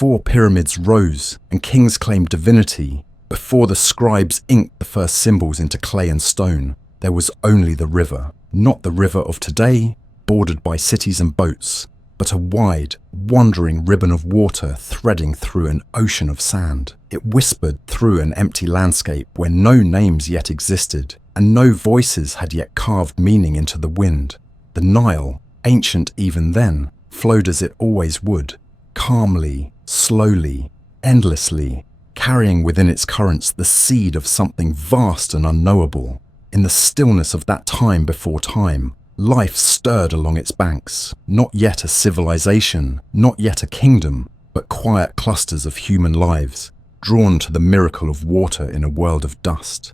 Before pyramids rose and kings claimed divinity, before the scribes inked the first symbols into clay and stone, there was only the river. Not the river of today, bordered by cities and boats, but a wide, wandering ribbon of water threading through an ocean of sand. It whispered through an empty landscape where no names yet existed, and no voices had yet carved meaning into the wind. The Nile, ancient even then, flowed as it always would, calmly, slowly, endlessly, carrying within its currents the seed of something vast and unknowable. In the stillness of that time before time, life stirred along its banks, not yet a civilization, not yet a kingdom, but quiet clusters of human lives, drawn to the miracle of water in a world of dust.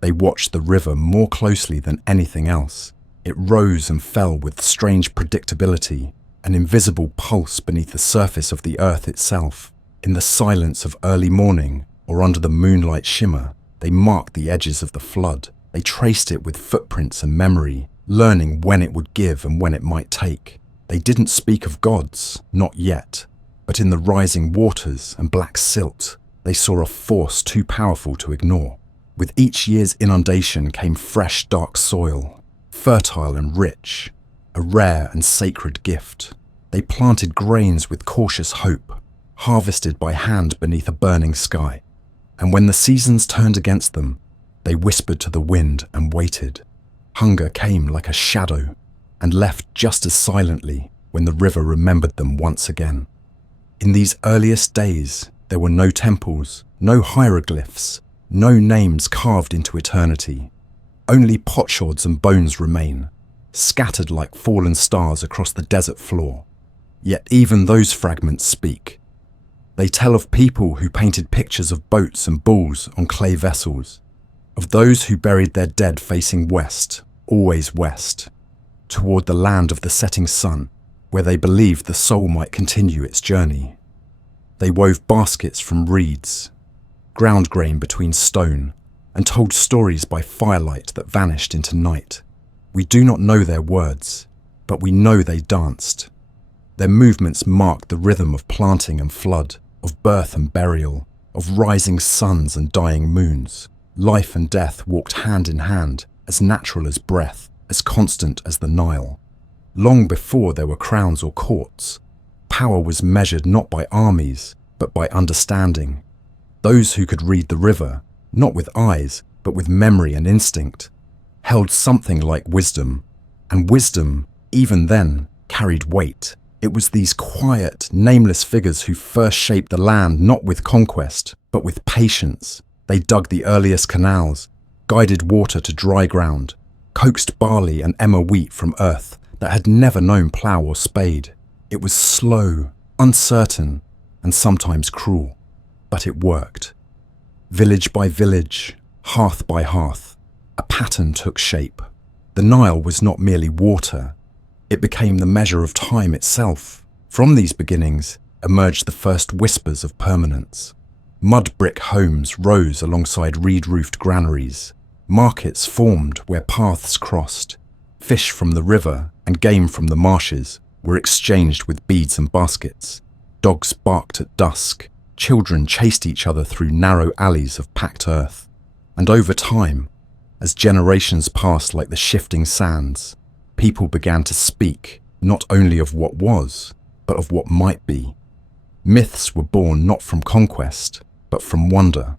They watched the river more closely than anything else. It rose and fell with strange predictability, an invisible pulse beneath the surface of the earth itself. In the silence of early morning, or under the moonlight shimmer, they marked the edges of the flood. They traced it with footprints and memory, learning when it would give and when it might take. They didn't speak of gods, not yet, but in the rising waters and black silt, they saw a force too powerful to ignore. With each year's inundation came fresh, dark soil, fertile and rich, a rare and sacred gift. They planted grains with cautious hope, harvested by hand beneath a burning sky. And when the seasons turned against them, they whispered to the wind and waited. Hunger came like a shadow and left just as silently when the river remembered them once again. In these earliest days, there were no temples, no hieroglyphs, no names carved into eternity. Only potsherds and bones remain, scattered like fallen stars across the desert floor. Yet even those fragments speak. They tell of people who painted pictures of boats and bulls on clay vessels, of those who buried their dead facing west, always west, toward the land of the setting sun, where they believed the soul might continue its journey. They wove baskets from reeds, ground grain between stone, and told stories by firelight that vanished into night. We do not know their words, but we know they danced. Their movements marked the rhythm of planting and flood, of birth and burial, of rising suns and dying moons. Life and death walked hand in hand, as natural as breath, as constant as the Nile. Long before there were crowns or courts, power was measured not by armies, but by understanding. Those who could read the river, not with eyes, but with memory and instinct, held something like wisdom, and wisdom, even then, carried weight. It was these quiet, nameless figures who first shaped the land not with conquest, but with patience. They dug the earliest canals, guided water to dry ground, coaxed barley and emmer wheat from earth that had never known plough or spade. It was slow, uncertain, and sometimes cruel, but it worked. Village by village, hearth by hearth, a pattern took shape. The Nile was not merely water, it became the measure of time itself. From these beginnings emerged the first whispers of permanence. Mud brick homes rose alongside reed-roofed granaries. Markets formed where paths crossed. Fish from the river and game from the marshes were exchanged with beads and baskets. Dogs barked at dusk. Children chased each other through narrow alleys of packed earth. And over time, as generations passed like the shifting sands, people began to speak not only of what was, but of what might be. Myths were born not from conquest, but from wonder.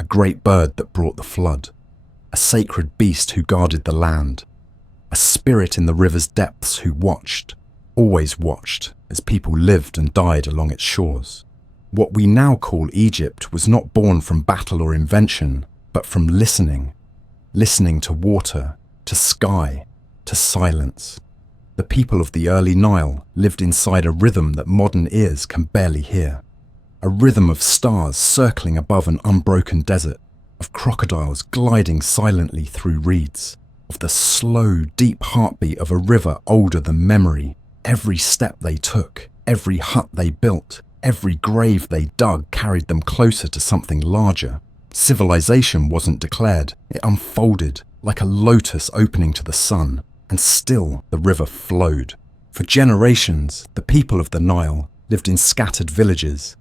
A great bird that brought the flood, a sacred beast who guarded the land, a spirit in the river's depths who watched, always watched, as people lived and died along its shores. What we now call Egypt was not born from battle or invention, but from listening to water, to sky, to silence. The people of the early Nile lived inside a rhythm that modern ears can barely hear. A rhythm of stars circling above an unbroken desert, of crocodiles gliding silently through reeds, of the slow, deep heartbeat of a river older than memory. Every step they took, every hut they built, every grave they dug carried them closer to something larger. Civilization wasn't declared, it unfolded like a lotus opening to the sun, and still the river flowed. For generations, the people of the Nile lived in scattered villages,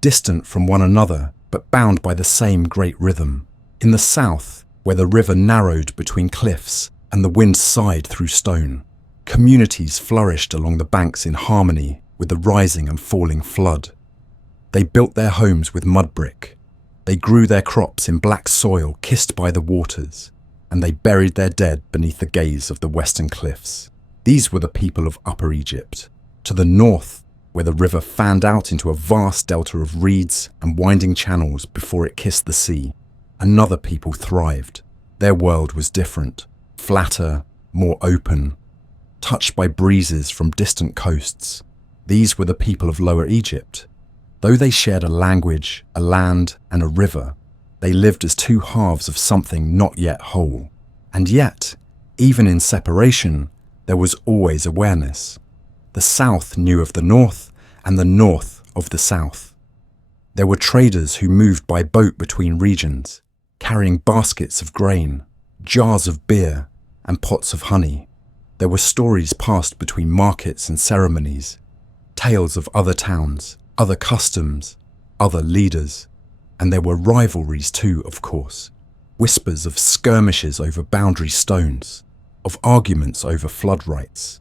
distant from one another but bound by the same great rhythm. In the south, where the river narrowed between cliffs and the wind sighed through stone, communities flourished along the banks in harmony with the rising and falling flood. They built their homes with mud brick. They grew their crops in black soil kissed by the waters, and they buried their dead beneath the gaze of the western cliffs. These were the people of Upper Egypt. To the north, where the river fanned out into a vast delta of reeds and winding channels before it kissed the sea, another people thrived. Their world was different, flatter, more open, touched by breezes from distant coasts. These were the people of Lower Egypt. Though they shared a language, a land, and a river, they lived as two halves of something not yet whole. And yet, even in separation, there was always awareness. The south knew of the north, and the north of the south. There were traders who moved by boat between regions, carrying baskets of grain, jars of beer, and pots of honey. There were stories passed between markets and ceremonies, tales of other towns, other customs, other leaders. And there were rivalries too, of course. Whispers of skirmishes over boundary stones, of arguments over flood rights,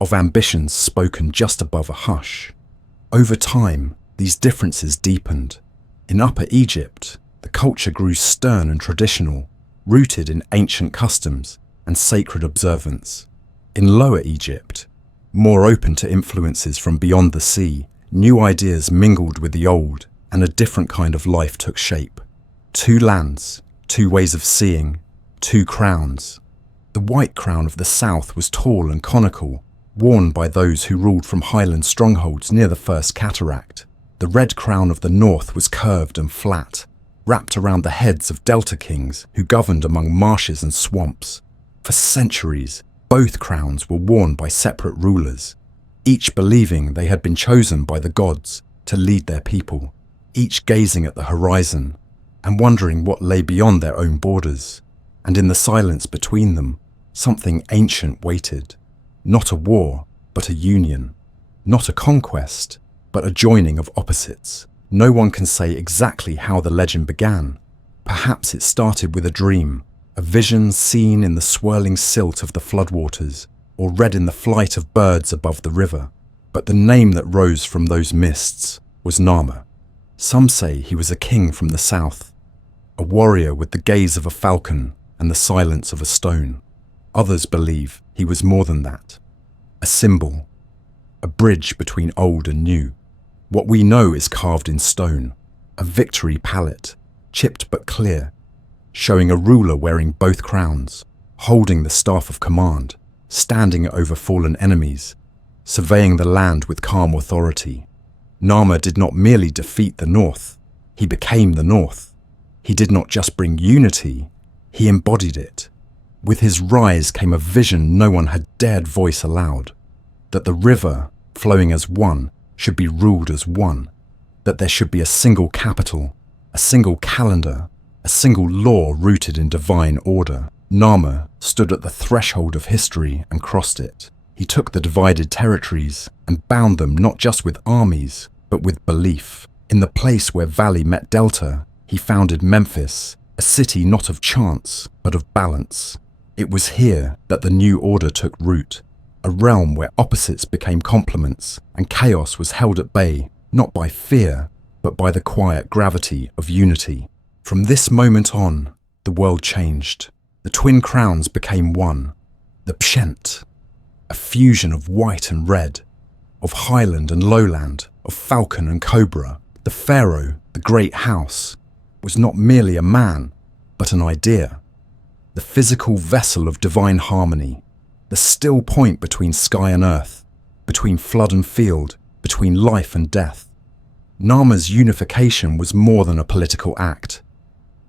of ambitions spoken just above a hush. Over time, these differences deepened. In Upper Egypt, the culture grew stern and traditional, rooted in ancient customs and sacred observance. In Lower Egypt, more open to influences from beyond the sea, new ideas mingled with the old, and a different kind of life took shape. Two lands, two ways of seeing, two crowns. The white crown of the south was tall and conical, worn by those who ruled from highland strongholds near the First Cataract. The red crown of the north was curved and flat, wrapped around the heads of delta kings who governed among marshes and swamps. For centuries, both crowns were worn by separate rulers, each believing they had been chosen by the gods to lead their people, each gazing at the horizon and wondering what lay beyond their own borders. And in the silence between them, something ancient waited. Not a war, but a union. Not a conquest, but a joining of opposites. No one can say exactly how the legend began. Perhaps it started with a dream, a vision seen in the swirling silt of the floodwaters, or read in the flight of birds above the river. But the name that rose from those mists was Narmer. Some say he was a king from the south, a warrior with the gaze of a falcon and the silence of a stone. Others believe he was more than that, a symbol, a bridge between old and new. What we know is carved in stone, a victory palette, chipped but clear, showing a ruler wearing both crowns, holding the staff of command, standing over fallen enemies, surveying the land with calm authority. Narmer did not merely defeat the North, he became the North. He did not just bring unity, he embodied it. With his rise came a vision no one had dared voice aloud, that the river, flowing as one, should be ruled as one, that there should be a single capital, a single calendar, a single law rooted in divine order. Narmer stood at the threshold of history and crossed it. He took the divided territories and bound them not just with armies, but with belief. In the place where valley met delta, he founded Memphis, a city not of chance, but of balance. It was here that the new order took root, a realm where opposites became complements and chaos was held at bay, not by fear, but by the quiet gravity of unity. From this moment on, the world changed. The twin crowns became one. The Pshent, a fusion of white and red, of highland and lowland, of falcon and cobra. The pharaoh, the great house, was not merely a man, but an idea. The physical vessel of divine harmony, the still point between sky and earth, between flood and field, between life and death. Narmer's unification was more than a political act.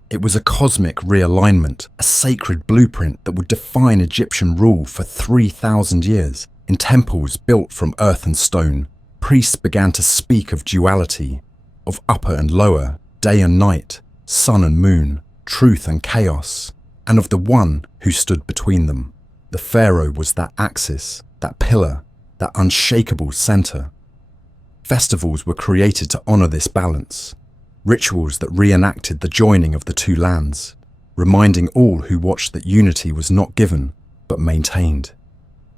It was a cosmic realignment, a sacred blueprint that would define Egyptian rule for 3,000 years. In temples built from earth and stone, priests began to speak of duality, of upper and lower, day and night, sun and moon, truth and chaos, and of the one who stood between them. The pharaoh was that axis, that pillar, that unshakable center. Festivals were created to honor this balance, rituals that reenacted the joining of the two lands, reminding all who watched that unity was not given, but maintained.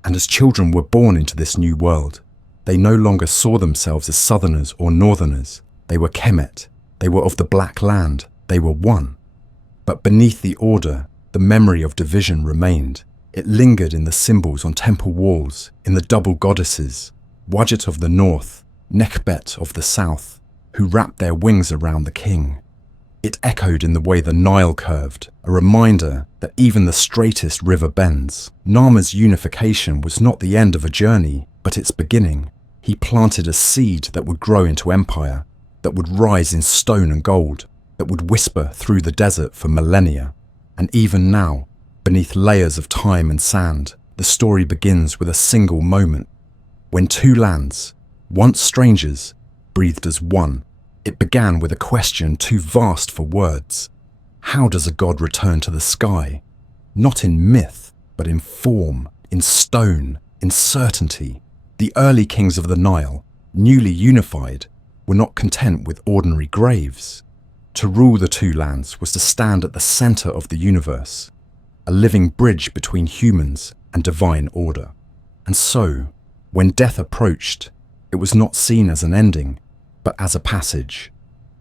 And as children were born into this new world, they no longer saw themselves as Southerners or Northerners. They were Kemet. They were of the Black Land. They were one. But beneath the order, the memory of division remained. It lingered in the symbols on temple walls, in the double goddesses, Wadjet of the north, Nekhbet of the south, who wrapped their wings around the king. It echoed in the way the Nile curved, a reminder that even the straightest river bends. Nama's unification was not the end of a journey, but its beginning. He planted a seed that would grow into empire, that would rise in stone and gold, that would whisper through the desert for millennia. And even now, beneath layers of time and sand, the story begins with a single moment. When two lands, once strangers, breathed as one. It began with a question too vast for words. How does a god return to the sky? Not in myth, but in form, in stone, in certainty. The early kings of the Nile, newly unified, were not content with ordinary graves. To rule the two lands was to stand at the center of the universe, a living bridge between humans and divine order. And so, when death approached, it was not seen as an ending, but as a passage,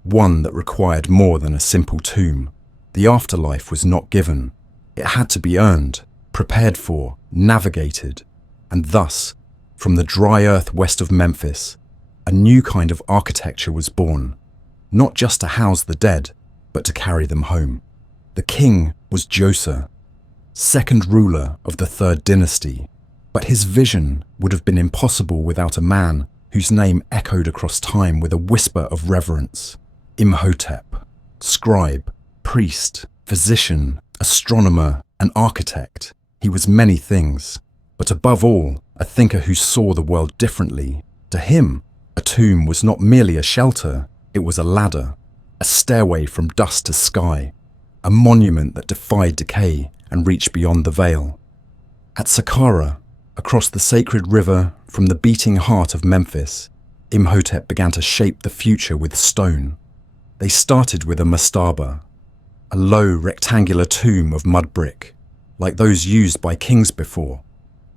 one that required more than a simple tomb. The afterlife was not given. It had to be earned, prepared for, navigated, and thus, from the dry earth west of Memphis, a new kind of architecture was born, not just to house the dead, but to carry them home. The king was Djoser, second ruler of the third dynasty, but his vision would have been impossible without a man whose name echoed across time with a whisper of reverence. Imhotep, scribe, priest, physician, astronomer, and architect. He was many things, but above all, a thinker who saw the world differently. To him, a tomb was not merely a shelter, it was a ladder, a stairway from dust to sky, a monument that defied decay and reached beyond the veil. At Saqqara, across the sacred river from the beating heart of Memphis, Imhotep began to shape the future with stone. They started with a mastaba, a low rectangular tomb of mud brick, like those used by kings before.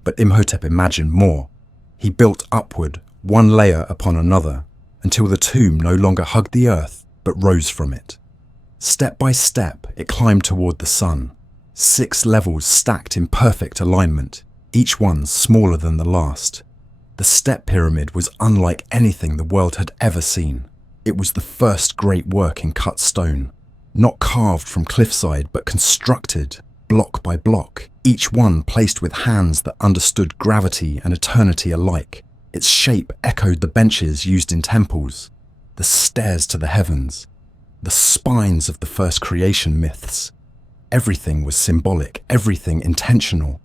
But Imhotep imagined more. He built upward, one layer upon another, until the tomb no longer hugged the earth, but rose from it. Step by step, it climbed toward the sun, 6 levels stacked in perfect alignment, each one smaller than the last. The step pyramid was unlike anything the world had ever seen. It was the first great work in cut stone, not carved from cliffside, but constructed, block by block, each one placed with hands that understood gravity and eternity alike. Its shape echoed the benches used in temples, the stairs to the heavens, the spines of the first creation myths. Everything was symbolic, everything intentional.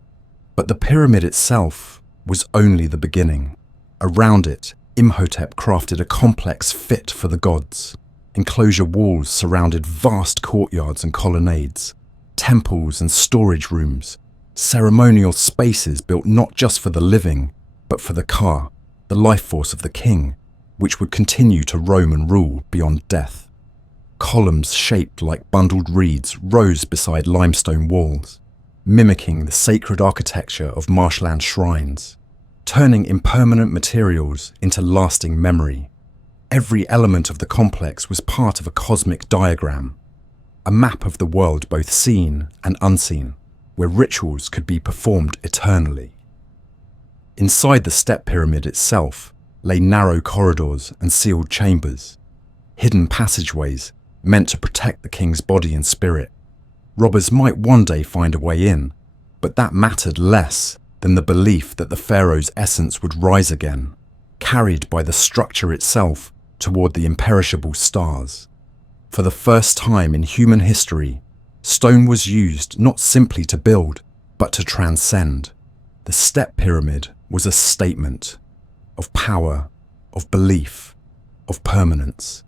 But the pyramid itself was only the beginning. Around it, Imhotep crafted a complex fit for the gods. Enclosure walls surrounded vast courtyards and colonnades, temples and storage rooms, ceremonial spaces built not just for the living, but for the Ka, the life force of the king, which would continue to roam and rule beyond death. Columns shaped like bundled reeds rose beside limestone walls, mimicking the sacred architecture of marshland shrines, turning impermanent materials into lasting memory. Every element of the complex was part of a cosmic diagram, a map of the world both seen and unseen, where rituals could be performed eternally. Inside the step pyramid itself lay narrow corridors and sealed chambers, hidden passageways meant to protect the king's body and spirit. Robbers might one day find a way in, but that mattered less than the belief that the pharaoh's essence would rise again, carried by the structure itself toward the imperishable stars. For the first time in human history, stone was used not simply to build, but to transcend. The step pyramid was a statement of power, of belief, of permanence.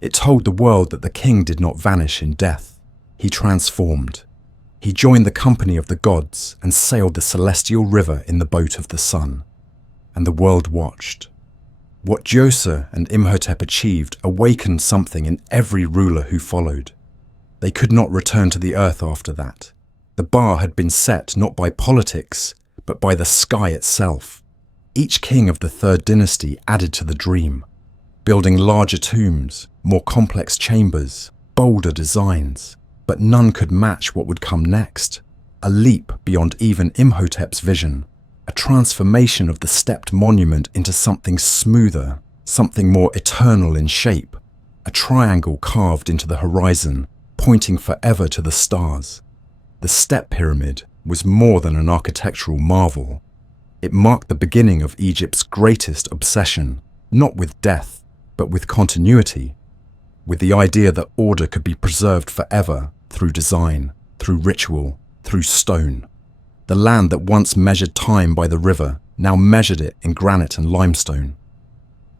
It told the world that the king did not vanish in death. He transformed. He joined the company of the gods and sailed the celestial river in the boat of the sun. And the world watched. What Djoser and Imhotep achieved awakened something in every ruler who followed. They could not return to the earth after that. The bar had been set not by politics, but by the sky itself. Each king of the Third Dynasty added to the dream, building larger tombs, more complex chambers, bolder designs, but none could match what would come next. A leap beyond even Imhotep's vision, a transformation of the stepped monument into something smoother, something more eternal in shape, a triangle carved into the horizon, pointing forever to the stars. The step pyramid was more than an architectural marvel. It marked the beginning of Egypt's greatest obsession, not with death, but with continuity, with the idea that order could be preserved forever through design, through ritual, through stone. The land that once measured time by the river now measured it in granite and limestone.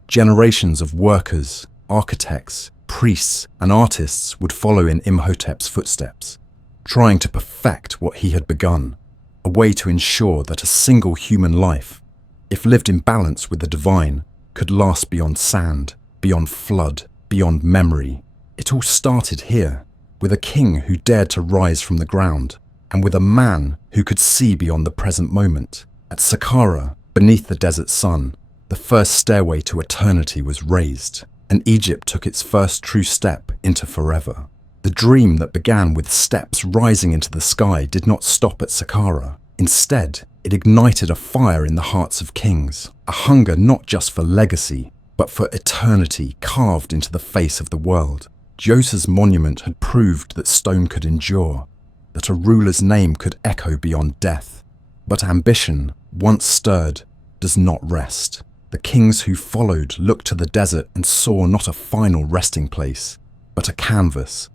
Generations of workers, architects, priests, and artists would follow in Imhotep's footsteps, trying to perfect what he had begun, a way to ensure that a single human life, if lived in balance with the divine, could last beyond sand, beyond flood, beyond memory. It all started here, with a king who dared to rise from the ground, and with a man who could see beyond the present moment. At Saqqara, beneath the desert sun, the first stairway to eternity was raised, and Egypt took its first true step into forever. The dream that began with steps rising into the sky did not stop at Saqqara. Instead, it ignited a fire in the hearts of kings, a hunger not just for legacy, but for eternity carved into the face of the world. Djoser's monument had proved that stone could endure, that a ruler's name could echo beyond death. But ambition, once stirred, does not rest. The kings who followed looked to the desert and saw not a final resting place, but a canvas,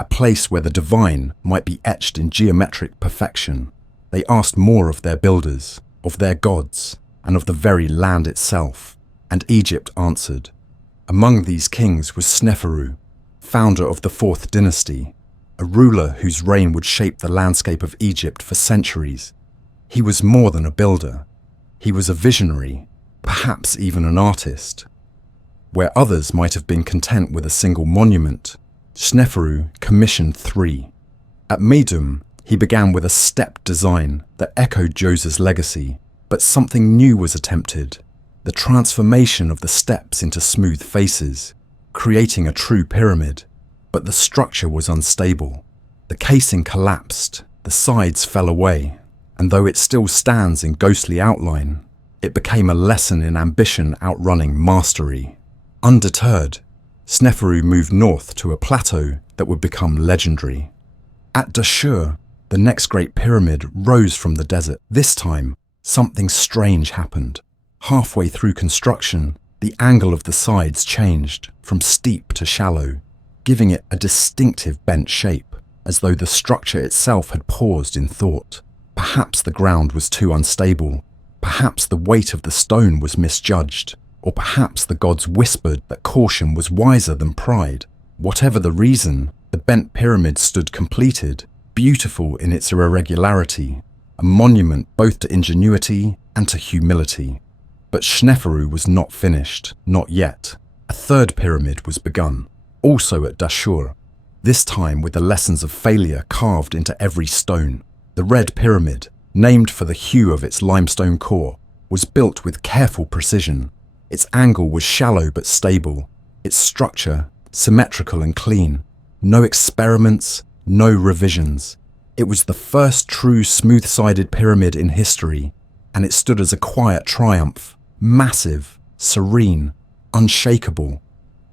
a place where the divine might be etched in geometric perfection. They asked more of their builders, of their gods, and of the very land itself, and Egypt answered. Among these kings was Sneferu, founder of the Fourth Dynasty, a ruler whose reign would shape the landscape of Egypt for centuries. He was more than a builder. He was a visionary, perhaps even an artist. Where others might have been content with a single monument, Sneferu commissioned 3. At Medum, he began with a stepped design that echoed Djoser's legacy, but something new was attempted, the transformation of the steps into smooth faces, creating a true pyramid. But the structure was unstable. The casing collapsed, the sides fell away, and though it still stands in ghostly outline, it became a lesson in ambition outrunning mastery. Undeterred, Sneferu moved north to a plateau that would become legendary. At Dashur, the next great pyramid rose from the desert. This time, something strange happened. Halfway through construction, the angle of the sides changed from steep to shallow, giving it a distinctive bent shape, as though the structure itself had paused in thought. Perhaps the ground was too unstable, perhaps the weight of the stone was misjudged, or perhaps the gods whispered that caution was wiser than pride. Whatever the reason, the bent pyramid stood completed, beautiful in its irregularity, a monument both to ingenuity and to humility. But Sneferu was not finished, not yet. A third pyramid was begun, also at Dashur, this time with the lessons of failure carved into every stone. The Red Pyramid, named for the hue of its limestone core, was built with careful precision. Its angle was shallow but stable, its structure symmetrical and clean. No experiments, no revisions. It was the first true smooth-sided pyramid in history, and it stood as a quiet triumph, massive, serene, unshakable.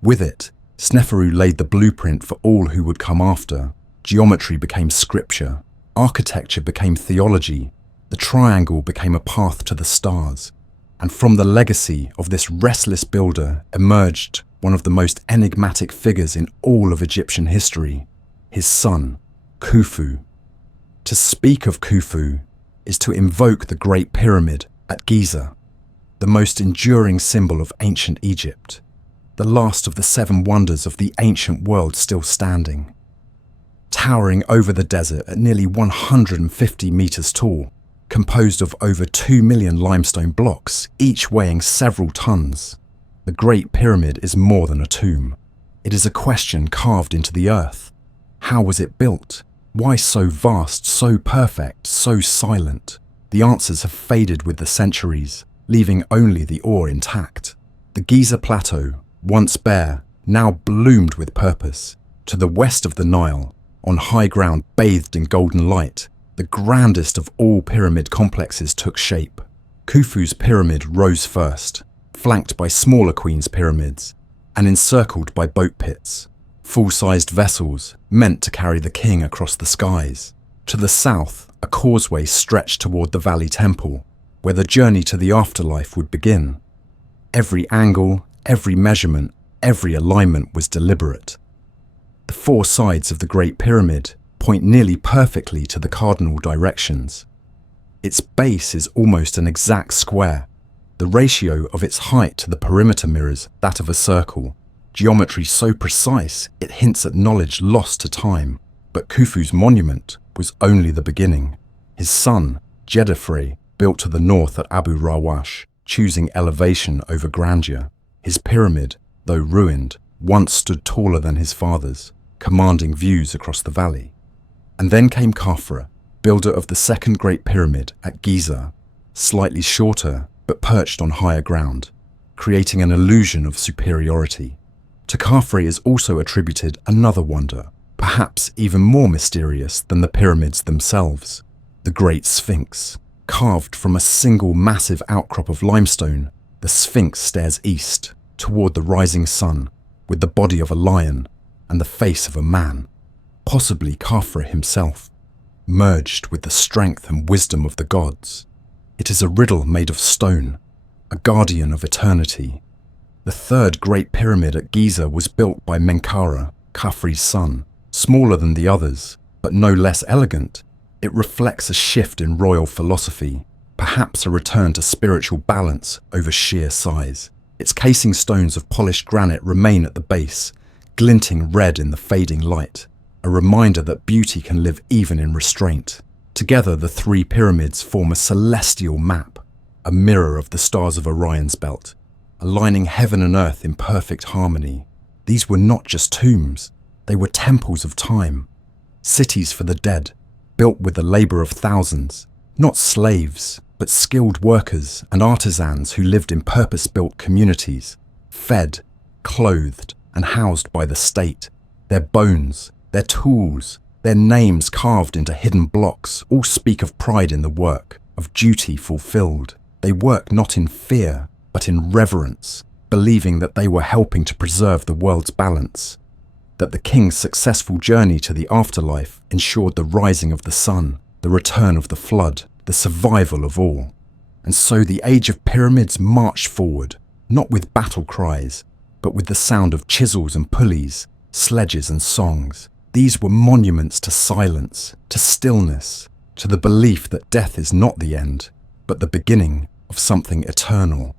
With it, Sneferu laid the blueprint for all who would come after. Geometry became scripture, architecture became theology, the triangle became a path to the stars. And from the legacy of this restless builder emerged one of the most enigmatic figures in all of Egyptian history, his son, Khufu. To speak of Khufu is to invoke the Great Pyramid at Giza, the most enduring symbol of ancient Egypt, the last of the 7 wonders of the ancient world still standing. Towering over the desert at nearly 150 meters tall, composed of over 2 million limestone blocks, each weighing several tons, The Great Pyramid is more than a tomb. It is a question carved into the earth. How was it built? Why so vast, so perfect, so silent? The answers have faded with the centuries, leaving only the awe intact. The Giza Plateau, once bare, now bloomed with purpose. To the west of the Nile, on high ground bathed in golden light, the grandest of all pyramid complexes took shape. Khufu's pyramid rose first, flanked by smaller queen's pyramids, and encircled by boat pits, full-sized vessels meant to carry the king across the skies. To the south, a causeway stretched toward the Valley Temple, where the journey to the afterlife would begin. Every angle, every measurement, every alignment was deliberate. The four sides of the Great Pyramid point nearly perfectly to the cardinal directions. Its base is almost an exact square, the ratio of its height to the perimeter mirrors that of a circle. Geometry so precise it hints at knowledge lost to time. But Khufu's monument was only the beginning. His son, Djedefre, built to the north at Abu Rawash, choosing elevation over grandeur. His pyramid, though ruined, once stood taller than his father's, commanding views across the valley. And then came Khafra, builder of the second Great Pyramid at Giza, slightly shorter but perched on higher ground, creating an illusion of superiority. To Khafre is also attributed another wonder, perhaps even more mysterious than the pyramids themselves: the Great Sphinx. Carved from a single massive outcrop of limestone, the Sphinx stares east, toward the rising sun, with the body of a lion and the face of a man, possibly Khafre himself, merged with the strength and wisdom of the gods. It is a riddle made of stone, a guardian of eternity. The third Great Pyramid at Giza was built by Menkaure, Khafre's son. Smaller than the others, but no less elegant, it reflects a shift in royal philosophy, perhaps a return to spiritual balance over sheer size. Its casing stones of polished granite remain at the base, glinting red in the fading light, a reminder that beauty can live even in restraint. Together, the three pyramids form a celestial map, a mirror of the stars of Orion's belt, aligning heaven and earth in perfect harmony. These were not just tombs, they were temples of time, cities for the dead, built with the labor of thousands, not slaves, but skilled workers and artisans who lived in purpose-built communities, fed, clothed, and housed by the state. Their bones, their tools, their names carved into hidden blocks all speak of pride in the work, of duty fulfilled. They work not in fear, but in reverence, believing that they were helping to preserve the world's balance, that the king's successful journey to the afterlife ensured the rising of the sun, the return of the flood, the survival of all. And so the age of pyramids marched forward, not with battle cries, but with the sound of chisels and pulleys, sledges and songs. These were monuments to silence, to stillness, to the belief that death is not the end, but the beginning of something eternal.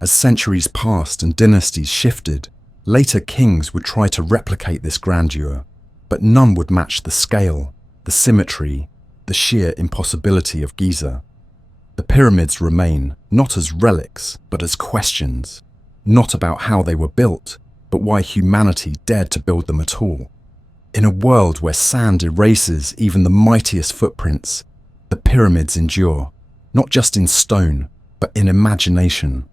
As centuries passed and dynasties shifted, later kings would try to replicate this grandeur, but none would match the scale, the symmetry, the sheer impossibility of Giza. The pyramids remain, not as relics, but as questions, not about how they were built, but why humanity dared to build them at all. In a world where sand erases even the mightiest footprints, the pyramids endure, not just in stone, but in imagination.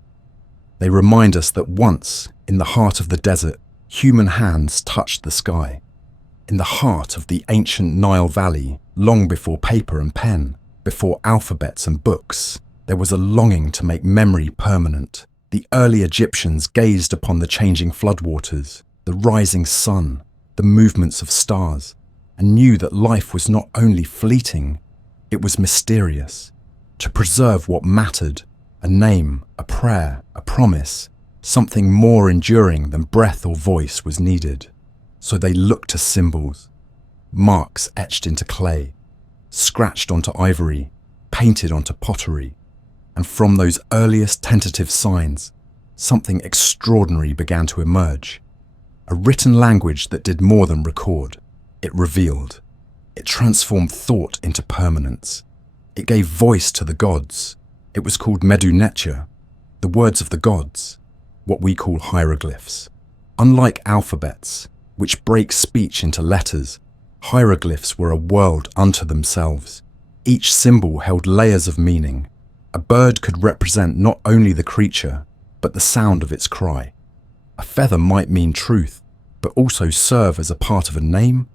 They remind us that once, in the heart of the desert, human hands touched the sky. In the heart of the ancient Nile Valley, long before paper and pen, before alphabets and books, there was a longing to make memory permanent. The early Egyptians gazed upon the changing floodwaters, the rising sun, the movements of stars, and knew that life was not only fleeting, it was mysterious. To preserve what mattered, a name, a prayer, a promise, something more enduring than breath or voice was needed. So they looked to symbols, marks etched into clay, scratched onto ivory, painted onto pottery. And from those earliest tentative signs, something extraordinary began to emerge. A written language that did more than record. It revealed. It transformed thought into permanence. It gave voice to the gods. It was called Medu Neter, the words of the gods. what we call hieroglyphs. Unlike alphabets, which break speech into letters, hieroglyphs were a world unto themselves. Each symbol held layers of meaning. A bird could represent not only the creature, but the sound of its cry. A feather might mean truth, but also serve as a part of a name.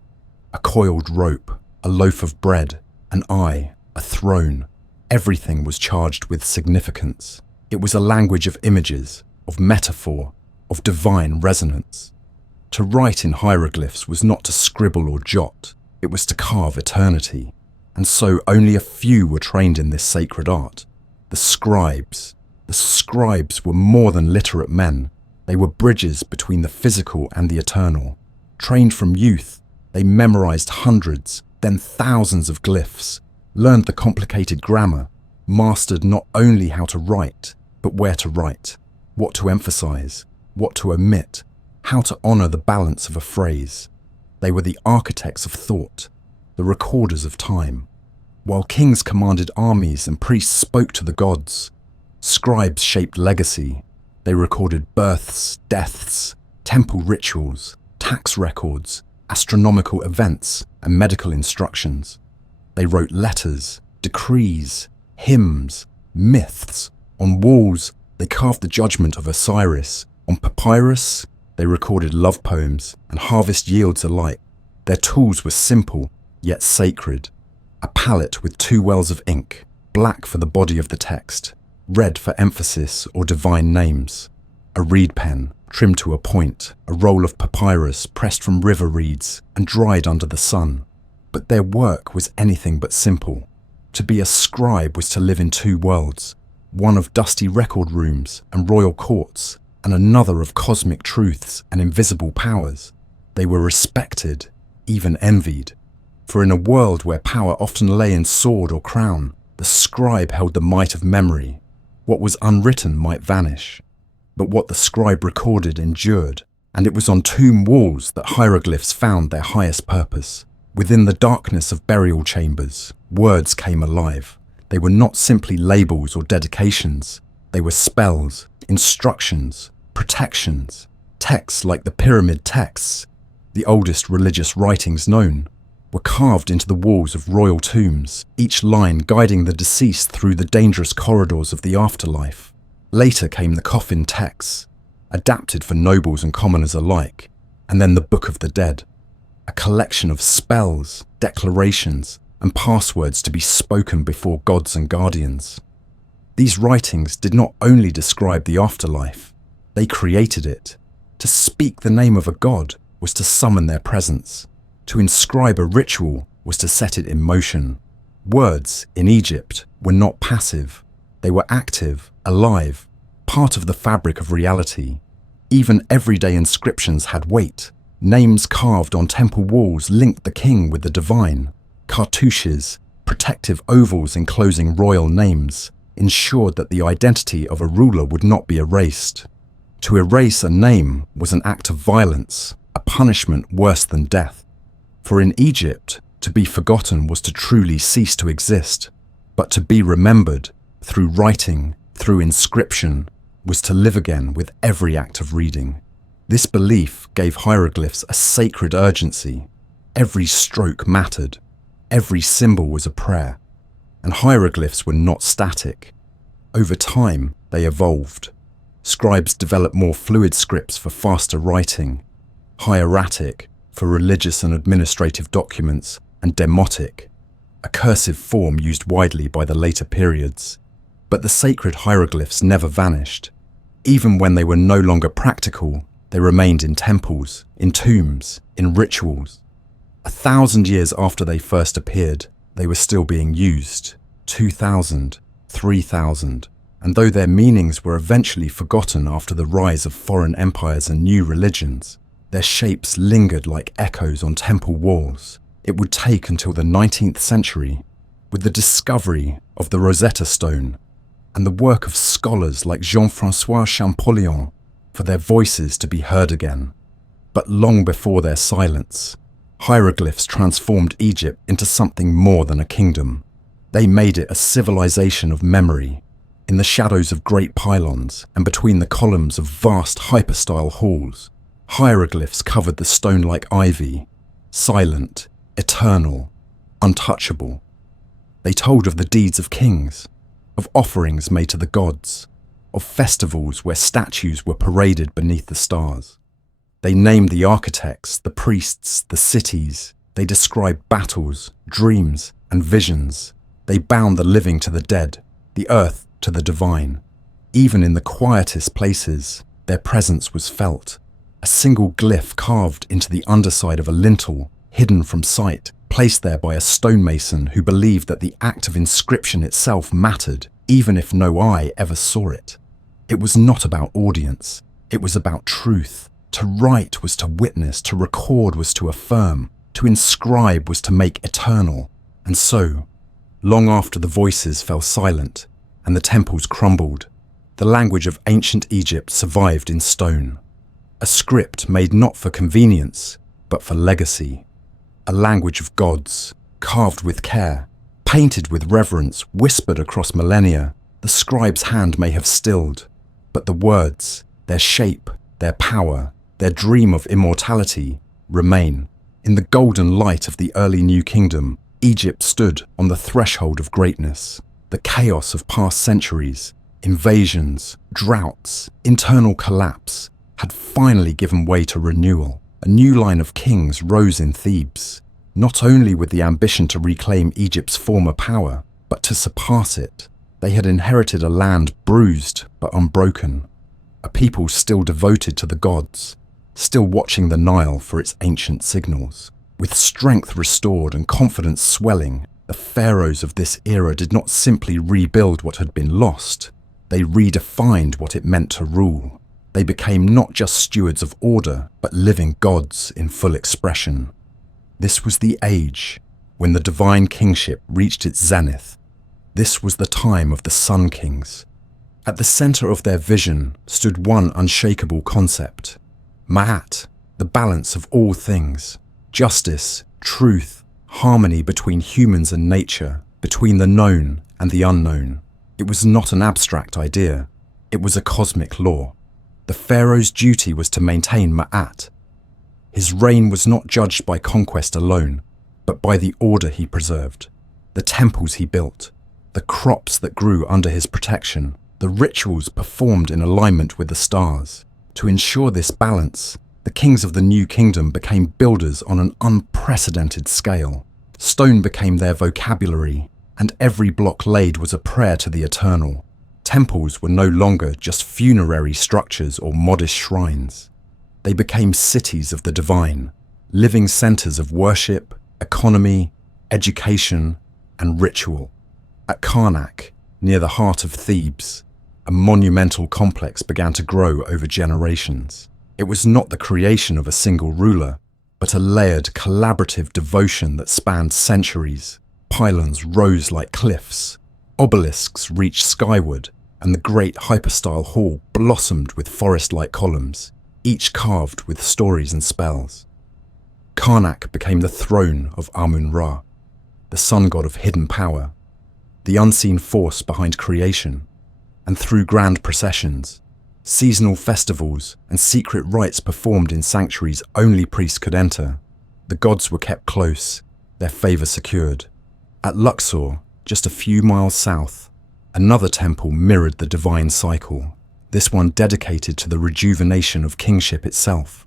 A coiled rope, a loaf of bread, an eye, a throne. Everything was charged with significance. It was a language of images, of metaphor, of divine resonance. To write in hieroglyphs was not to scribble or jot, it was to carve eternity. And so only a few were trained in this sacred art. The scribes. The scribes were more than literate men. They were bridges between the physical and the eternal. Trained from youth, they memorized hundreds, then thousands of glyphs, learned the complicated grammar, mastered not only how to write, but where to write, what to emphasize, what to omit, how to honor the balance of a phrase. They were the architects of thought, the recorders of time. While kings commanded armies and priests spoke to the gods, scribes shaped legacy. They recorded births, deaths, temple rituals, tax records, astronomical events, and medical instructions. They wrote letters, decrees, hymns, myths. On walls, they carved the judgment of Osiris. On papyrus, they recorded love poems and harvest yields alike. Their tools were simple, yet sacred. A palette with 2 wells of ink, black for the body of the text, red for emphasis or divine names. A reed pen, trimmed to a point, a roll of papyrus pressed from river reeds and dried under the sun. But their work was anything but simple. To be a scribe was to live in 2 worlds, one of dusty record rooms and royal courts, and another of cosmic truths and invisible powers. They were respected, even envied. For in a world where power often lay in sword or crown, the scribe held the might of memory. What was unwritten might vanish, but what the scribe recorded endured, and it was on tomb walls that hieroglyphs found their highest purpose. Within the darkness of burial chambers, words came alive. They were not simply labels or dedications. They were spells, instructions, protections. Texts like the pyramid texts, the oldest religious writings known, were carved into the walls of royal tombs, each line guiding the deceased through the dangerous corridors of the afterlife. Later came the coffin texts, adapted for nobles and commoners alike, and then the Book of the Dead, a collection of spells, declarations, and passwords to be spoken before gods and guardians. These writings did not only describe the afterlife, they created it. To speak the name of a god was to summon their presence. To inscribe a ritual was to set it in motion. Words, in Egypt, were not passive. They were active, alive, part of the fabric of reality. Even everyday inscriptions had weight. Names carved on temple walls linked the king with the divine. Cartouches, protective ovals enclosing royal names, ensured that the identity of a ruler would not be erased. To erase a name was an act of violence, a punishment worse than death. For in Egypt, to be forgotten was to truly cease to exist, but to be remembered, through writing, through inscription, was to live again with every act of reading. This belief gave hieroglyphs a sacred urgency. Every stroke mattered. Every symbol was a prayer. And hieroglyphs were not static. Over time, they evolved. Scribes developed more fluid scripts for faster writing, hieratic for religious and administrative documents, and demotic, a cursive form used widely by the later periods. But the sacred hieroglyphs never vanished. Even when they were no longer practical, they remained in temples, in tombs, in rituals. 1,000 years after they first appeared, they were still being used. 2,000, 3,000, and though their meanings were eventually forgotten after the rise of foreign empires and new religions, their shapes lingered like echoes on temple walls. It would take until the 19th century, with the discovery of the Rosetta Stone and the work of scholars like Jean-François Champollion, for their voices to be heard again. But long before their silence, hieroglyphs transformed Egypt into something more than a kingdom. They made it a civilization of memory, In the shadows of great pylons and between the columns of vast hypostyle halls, hieroglyphs covered the stone like ivy, silent, eternal, untouchable. They told of the deeds of kings, of offerings made to the gods, of festivals where statues were paraded beneath the stars. They named the architects, the priests, the cities. They described battles, dreams, and visions. They bound the living to the dead, the earth to the divine. Even in the quietest places, their presence was felt. A single glyph carved into the underside of a lintel, hidden from sight, placed there by a stonemason who believed that the act of inscription itself mattered, even if no eye ever saw it. It was not about audience. It was about truth. To write was to witness, to record was to affirm, to inscribe was to make eternal. And so, long after the voices fell silent and the temples crumbled, the language of ancient Egypt survived in stone. A script made not for convenience, but for legacy. A language of gods, carved with care, painted with reverence, whispered across millennia. The scribe's hand may have stilled, but the words, their shape, their power, their dream of immortality, remain. In the golden light of the early New Kingdom, Egypt stood on the threshold of greatness. The chaos of past centuries, invasions, droughts, internal collapse, had finally given way to renewal. A new line of kings rose in Thebes, not only with the ambition to reclaim Egypt's former power, but to surpass it. They had inherited a land bruised but unbroken, a people still devoted to the gods, still watching the Nile for its ancient signals. With strength restored and confidence swelling, the pharaohs of this era did not simply rebuild what had been lost, they redefined what it meant to rule. They became not just stewards of order, but living gods in full expression. This was the age when the divine kingship reached its zenith. This was the time of the Sun Kings. At the center of their vision stood one unshakable concept: Ma'at, the balance of all things. Justice, truth, harmony between humans and nature, between the known and the unknown. It was not an abstract idea. It was a cosmic law. The pharaoh's duty was to maintain Ma'at. His reign was not judged by conquest alone, but by the order he preserved, the temples he built, the crops that grew under his protection, the rituals performed in alignment with the stars. To ensure this balance, the kings of the New Kingdom became builders on an unprecedented scale. Stone became their vocabulary, and every block laid was a prayer to the eternal. Temples were no longer just funerary structures or modest shrines. They became cities of the divine, living centers of worship, economy, education, and ritual. At Karnak, near the heart of Thebes, a monumental complex began to grow over generations. It was not the creation of a single ruler, but a layered, collaborative devotion that spanned centuries. Pylons rose like cliffs, obelisks reached skyward, and the great hypostyle hall blossomed with forest-like columns, each carved with stories and spells. Karnak became the throne of Amun-Ra, the sun god of hidden power, the unseen force behind creation. And through grand processions, seasonal festivals, and secret rites performed in sanctuaries only priests could enter, the gods were kept close, their favor secured. At Luxor, just a few miles south, another temple mirrored the divine cycle, this one dedicated to the rejuvenation of kingship itself.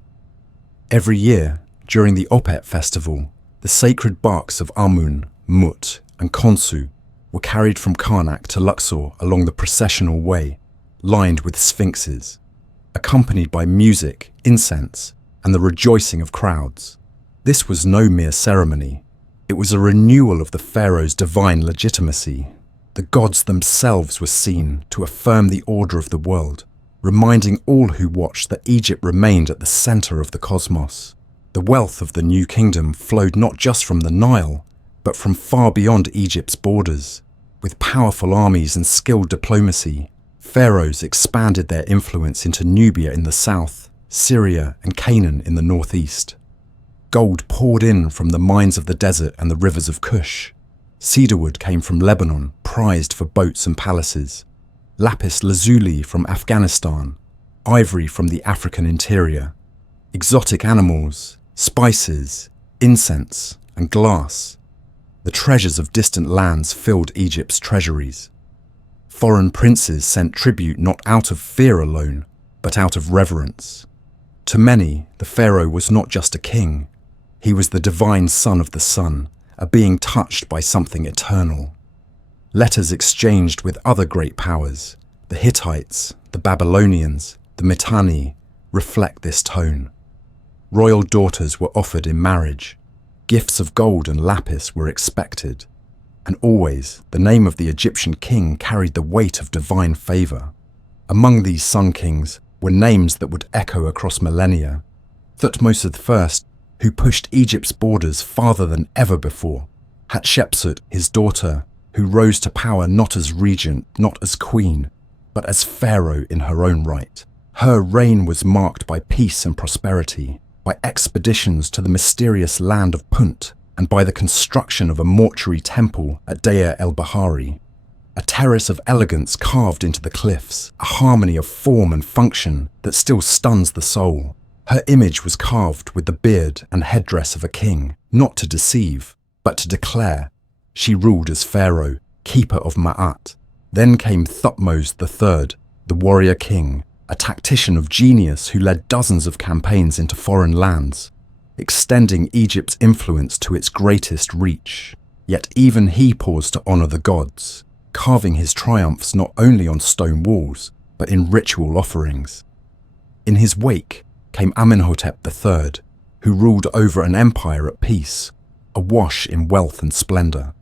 Every year, during the Opet festival, the sacred barks of Amun, Mut, and Khonsu were carried from Karnak to Luxor along the processional way, lined with sphinxes, accompanied by music, incense, and the rejoicing of crowds. This was no mere ceremony. It was a renewal of the pharaoh's divine legitimacy. The gods themselves were seen to affirm the order of the world, reminding all who watched that Egypt remained at the center of the cosmos. The wealth of the New Kingdom flowed not just from the Nile, but from far beyond Egypt's borders. With powerful armies and skilled diplomacy, pharaohs expanded their influence into Nubia in the south, Syria and Canaan in the northeast. Gold poured in from the mines of the desert and the rivers of Kush. Cedarwood came from Lebanon, prized for boats and palaces. lapis lazuli from Afghanistan, ivory from the African interior, exotic animals, spices, incense, and glass. The treasures of distant lands filled Egypt's treasuries. Foreign princes sent tribute not out of fear alone, but out of reverence. To many, the pharaoh was not just a king. He was the divine son of the sun, a being touched by something eternal. Letters exchanged with other great powers, the Hittites, the Babylonians, the Mitanni, reflect this tone. Royal daughters were offered in marriage. Gifts of gold and lapis were expected. And always, the name of the Egyptian king carried the weight of divine favor. Among these sun kings were names that would echo across millennia. Thutmose I, who pushed Egypt's borders farther than ever before. Hatshepsut, his daughter, who rose to power not as regent, not as queen, but as pharaoh in her own right. Her reign was marked by peace and prosperity, by expeditions to the mysterious land of Punt, and by the construction of a mortuary temple at Deir el-Bahari. A terrace of elegance carved into the cliffs, a harmony of form and function that still stuns the soul. Her image was carved with the beard and headdress of a king, not to deceive, but to declare. She ruled as pharaoh, keeper of Ma'at. Then came Thutmose III, the warrior king, a tactician of genius who led dozens of campaigns into foreign lands, extending Egypt's influence to its greatest reach. Yet even he paused to honor the gods, carving his triumphs not only on stone walls, but in ritual offerings. In his wake came Amenhotep III, who ruled over an empire at peace, awash in wealth and splendor.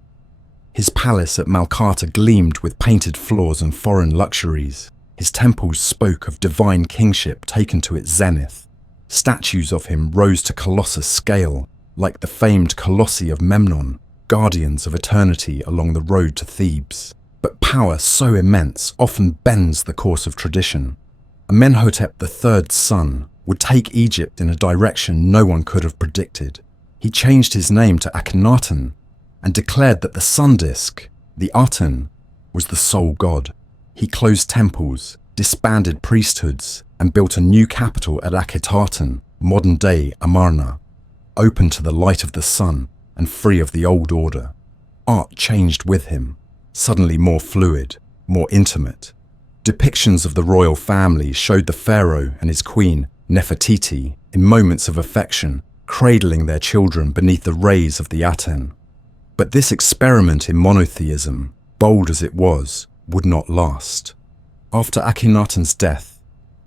His palace at Malkata gleamed with painted floors and foreign luxuries. His temples spoke of divine kingship taken to its zenith. Statues of him rose to colossal scale, like the famed Colossi of Memnon, guardians of eternity along the road to Thebes. But power so immense often bends the course of tradition. Amenhotep III's son would take Egypt in a direction no one could have predicted. He changed his name to Akhenaten and declared that the sun disk, the Aten, was the sole god. He closed temples, disbanded priesthoods, and built a new capital at Akhetaten, modern-day Amarna, open to the light of the sun and free of the old order. Art changed with him, suddenly more fluid, more intimate. Depictions of the royal family showed the pharaoh and his queen, Nefertiti, in moments of affection, cradling their children beneath the rays of the Aten. But this experiment in monotheism, bold as it was, would not last. After Akhenaten's death,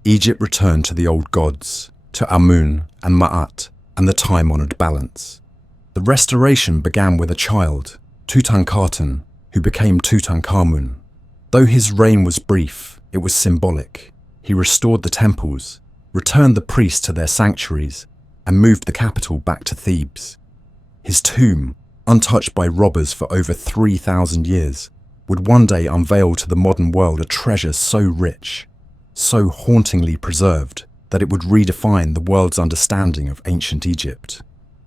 Egypt returned to the old gods, to Amun and Ma'at, and the time-honored balance. The restoration began with a child, Tutankhaten, who became Tutankhamun. Though his reign was brief, it was symbolic. He restored the temples, returned the priests to their sanctuaries, and moved the capital back to Thebes. His tomb, untouched by robbers for over 3,000 years, would one day unveil to the modern world a treasure so rich, so hauntingly preserved, that it would redefine the world's understanding of ancient Egypt.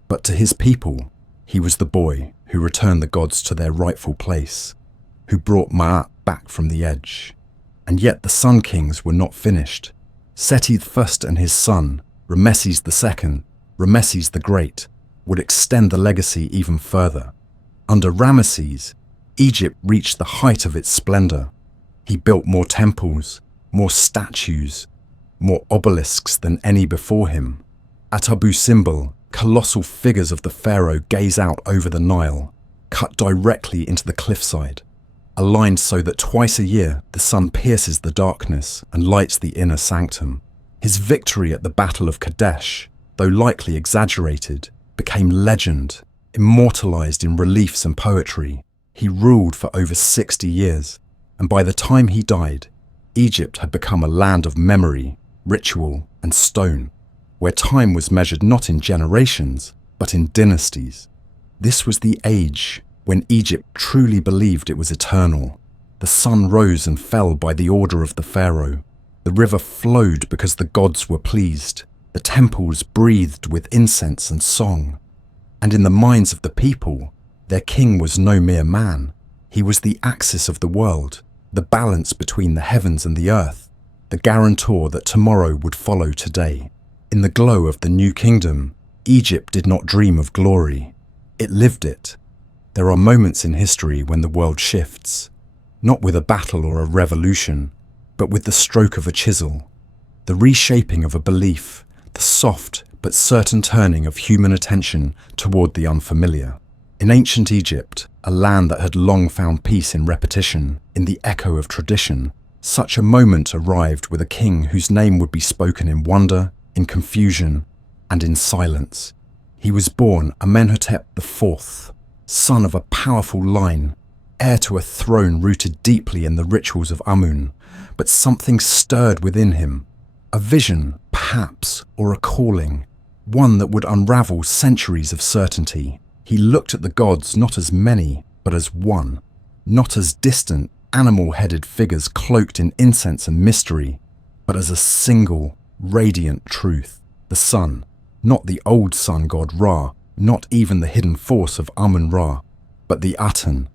But to his people, he was the boy who returned the gods to their rightful place, who brought Ma'at back from the edge. And yet the Sun Kings were not finished. Seti I and his son, Rameses II, Rameses the Great, would extend the legacy even further. Under Ramesses, Egypt reached the height of its splendor. He built more temples, more statues, more obelisks than any before him. At Abu Simbel, colossal figures of the pharaoh gaze out over the Nile, cut directly into the cliffside, aligned so that twice a year the sun pierces the darkness and lights the inner sanctum. His victory at the Battle of Kadesh, though likely exaggerated, became legend, immortalized in reliefs and poetry. He ruled for over 60 years, and by the time he died, Egypt had become a land of memory, ritual, and stone, where time was measured not in generations, but in dynasties. This was the age when Egypt truly believed it was eternal. The sun rose and fell by the order of the pharaoh. The river flowed because the gods were pleased. The temples breathed with incense and song. And in the minds of the people, their king was no mere man. He was the axis of the world, the balance between the heavens and the earth, the guarantor that tomorrow would follow today. In the glow of the new kingdom, Egypt did not dream of glory. It lived it. There are moments in history when the world shifts, not with a battle or a revolution, but with the stroke of a chisel, the reshaping of a belief, the soft but certain turning of human attention toward the unfamiliar. In ancient Egypt, a land that had long found peace in repetition, in the echo of tradition, such a moment arrived with a king whose name would be spoken in wonder, in confusion, and in silence. He was born Amenhotep IV, son of a powerful line, heir to a throne rooted deeply in the rituals of Amun, but something stirred within him, a vision, perhaps, or a calling, one that would unravel centuries of certainty. He looked at the gods not as many, but as one, not as distant, animal-headed figures cloaked in incense and mystery, but as a single, radiant truth, the sun, not the old sun god Ra, not even the hidden force of Amun-Ra, but the Aten,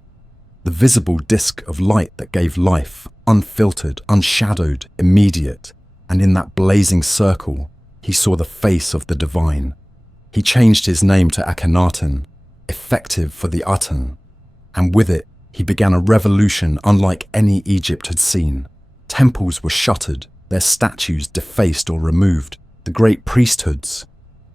the visible disk of light that gave life, unfiltered, unshadowed, immediate, and in that blazing circle, he saw the face of the divine. He changed his name to Akhenaten, effective for the Aten, and with it, he began a revolution unlike any Egypt had seen. Temples were shuttered, their statues defaced or removed. The great priesthoods,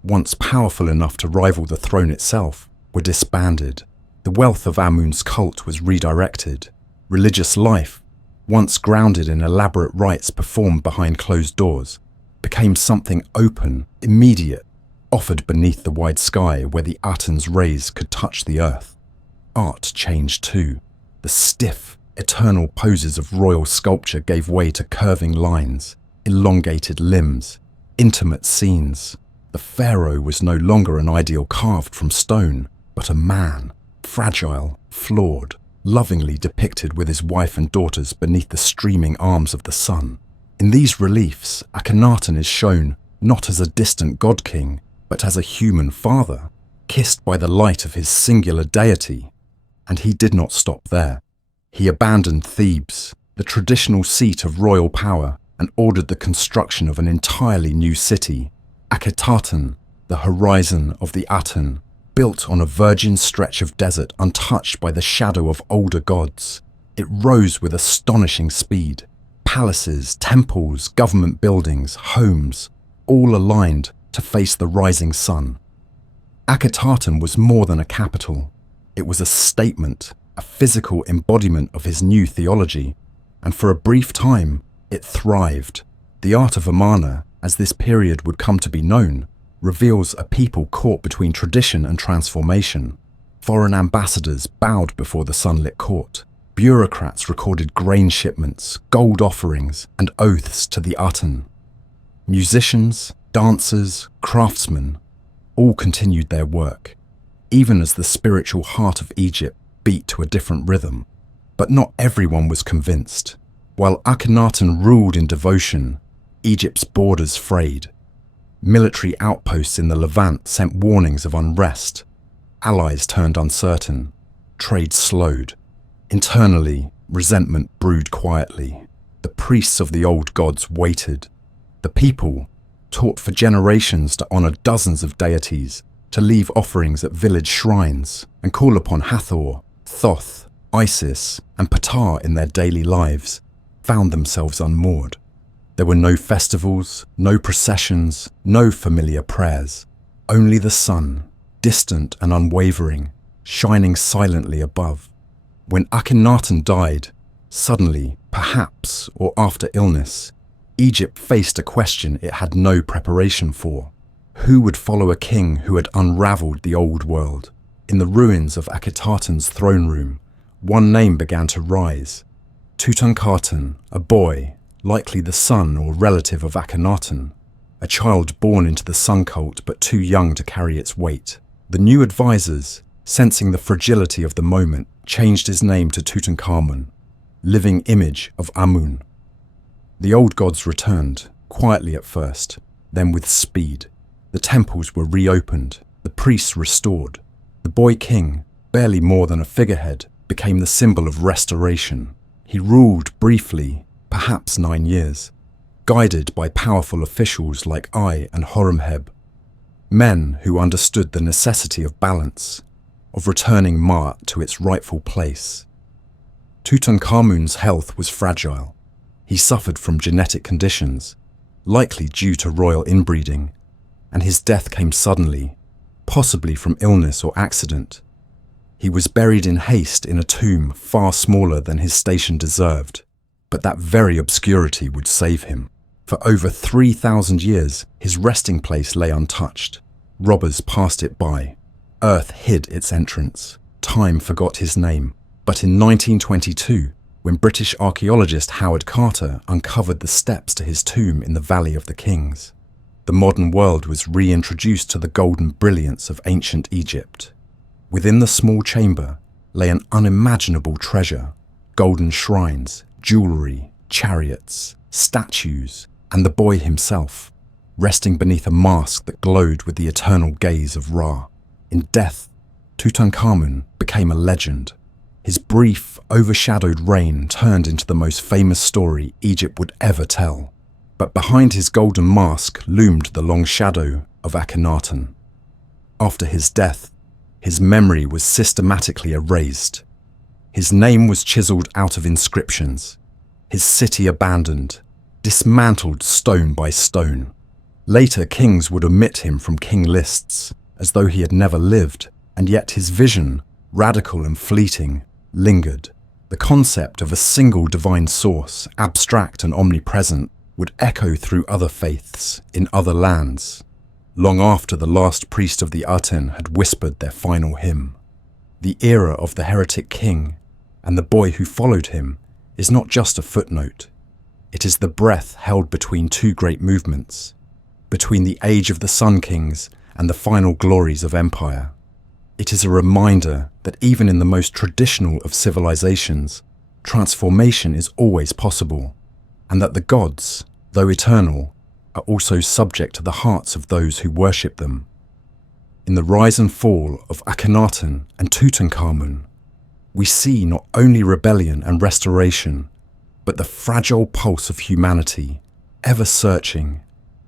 once powerful enough to rival the throne itself, were disbanded. The wealth of Amun's cult was redirected. Religious life, once grounded in elaborate rites performed behind closed doors, became something open, immediate, offered beneath the wide sky where the Aten's rays could touch the earth. Art changed too. The stiff, eternal poses of royal sculpture gave way to curving lines, elongated limbs, intimate scenes. The pharaoh was no longer an ideal carved from stone, but a man, fragile, flawed, lovingly depicted with his wife and daughters beneath the streaming arms of the sun. In these reliefs, Akhenaten is shown not as a distant god-king, but as a human father, kissed by the light of his singular deity. And he did not stop there. He abandoned Thebes, the traditional seat of royal power, and ordered the construction of an entirely new city, Akhetaten, the horizon of the Aten, built on a virgin stretch of desert untouched by the shadow of older gods. It rose with astonishing speed. Palaces, temples, government buildings, homes, all aligned to face the rising sun. Akhetaten was more than a capital. It was a statement, a physical embodiment of his new theology, and for a brief time, it thrived. The art of Amarna, as this period would come to be known, reveals a people caught between tradition and transformation. Foreign ambassadors bowed before the sunlit court. Bureaucrats recorded grain shipments, gold offerings, and oaths to the Aten. Musicians, dancers, craftsmen, all continued their work, even as the spiritual heart of Egypt beat to a different rhythm. But not everyone was convinced. While Akhenaten ruled in devotion, Egypt's borders frayed. Military outposts in the Levant sent warnings of unrest. Allies turned uncertain. Trade slowed. Internally, resentment brewed quietly. The priests of the old gods waited. The people, taught for generations to honor dozens of deities, to leave offerings at village shrines and call upon Hathor, Thoth, Isis, and Ptah in their daily lives, found themselves unmoored. There were no festivals, no processions, no familiar prayers. Only the sun, distant and unwavering, shining silently above. When Akhenaten died, suddenly, perhaps, or after illness, Egypt faced a question it had no preparation for. Who would follow a king who had unraveled the old world? In the ruins of Akhetaten's throne room, one name began to rise. Tutankhaten, a boy, likely the son or relative of Akhenaten, a child born into the sun cult but too young to carry its weight. The new advisors, sensing the fragility of the moment, changed his name to Tutankhamun, living image of Amun. The old gods returned, quietly at first, then with speed. The temples were reopened, the priests restored. The boy king, barely more than a figurehead, became the symbol of restoration. He ruled briefly, perhaps 9 years, guided by powerful officials like Ay and Horemheb, men who understood the necessity of balance, of returning Ma'at to its rightful place. Tutankhamun's health was fragile. He suffered from genetic conditions, likely due to royal inbreeding, and his death came suddenly, possibly from illness or accident. He was buried in haste in a tomb far smaller than his station deserved, but that very obscurity would save him. For over 3,000 years, his resting place lay untouched. Robbers passed it by. Earth hid its entrance. Time forgot his name. But in 1922, when British archaeologist Howard Carter uncovered the steps to his tomb in the Valley of the Kings, the modern world was reintroduced to the golden brilliance of ancient Egypt. Within the small chamber lay an unimaginable treasure: golden shrines, jewelry, chariots, statues, and the boy himself, resting beneath a mask that glowed with the eternal gaze of Ra. In death, Tutankhamun became a legend. His brief, overshadowed reign turned into the most famous story Egypt would ever tell. But behind his golden mask loomed the long shadow of Akhenaten. After his death, his memory was systematically erased. His name was chiseled out of inscriptions, his city abandoned, dismantled stone by stone. Later kings would omit him from king lists, as though he had never lived, and yet his vision, radical and fleeting, lingered. The concept of a single divine source, abstract and omnipresent, would echo through other faiths in other lands, long after the last priest of the Aten had whispered their final hymn. The era of the heretic king and the boy who followed him is not just a footnote. It is the breath held between two great movements, between the age of the Sun Kings and the final glories of empire. It is a reminder that even in the most traditional of civilizations, transformation is always possible, and that the gods, though eternal, are also subject to the hearts of those who worship them. In the rise and fall of Akhenaten and Tutankhamun, we see not only rebellion and restoration, but the fragile pulse of humanity, ever searching,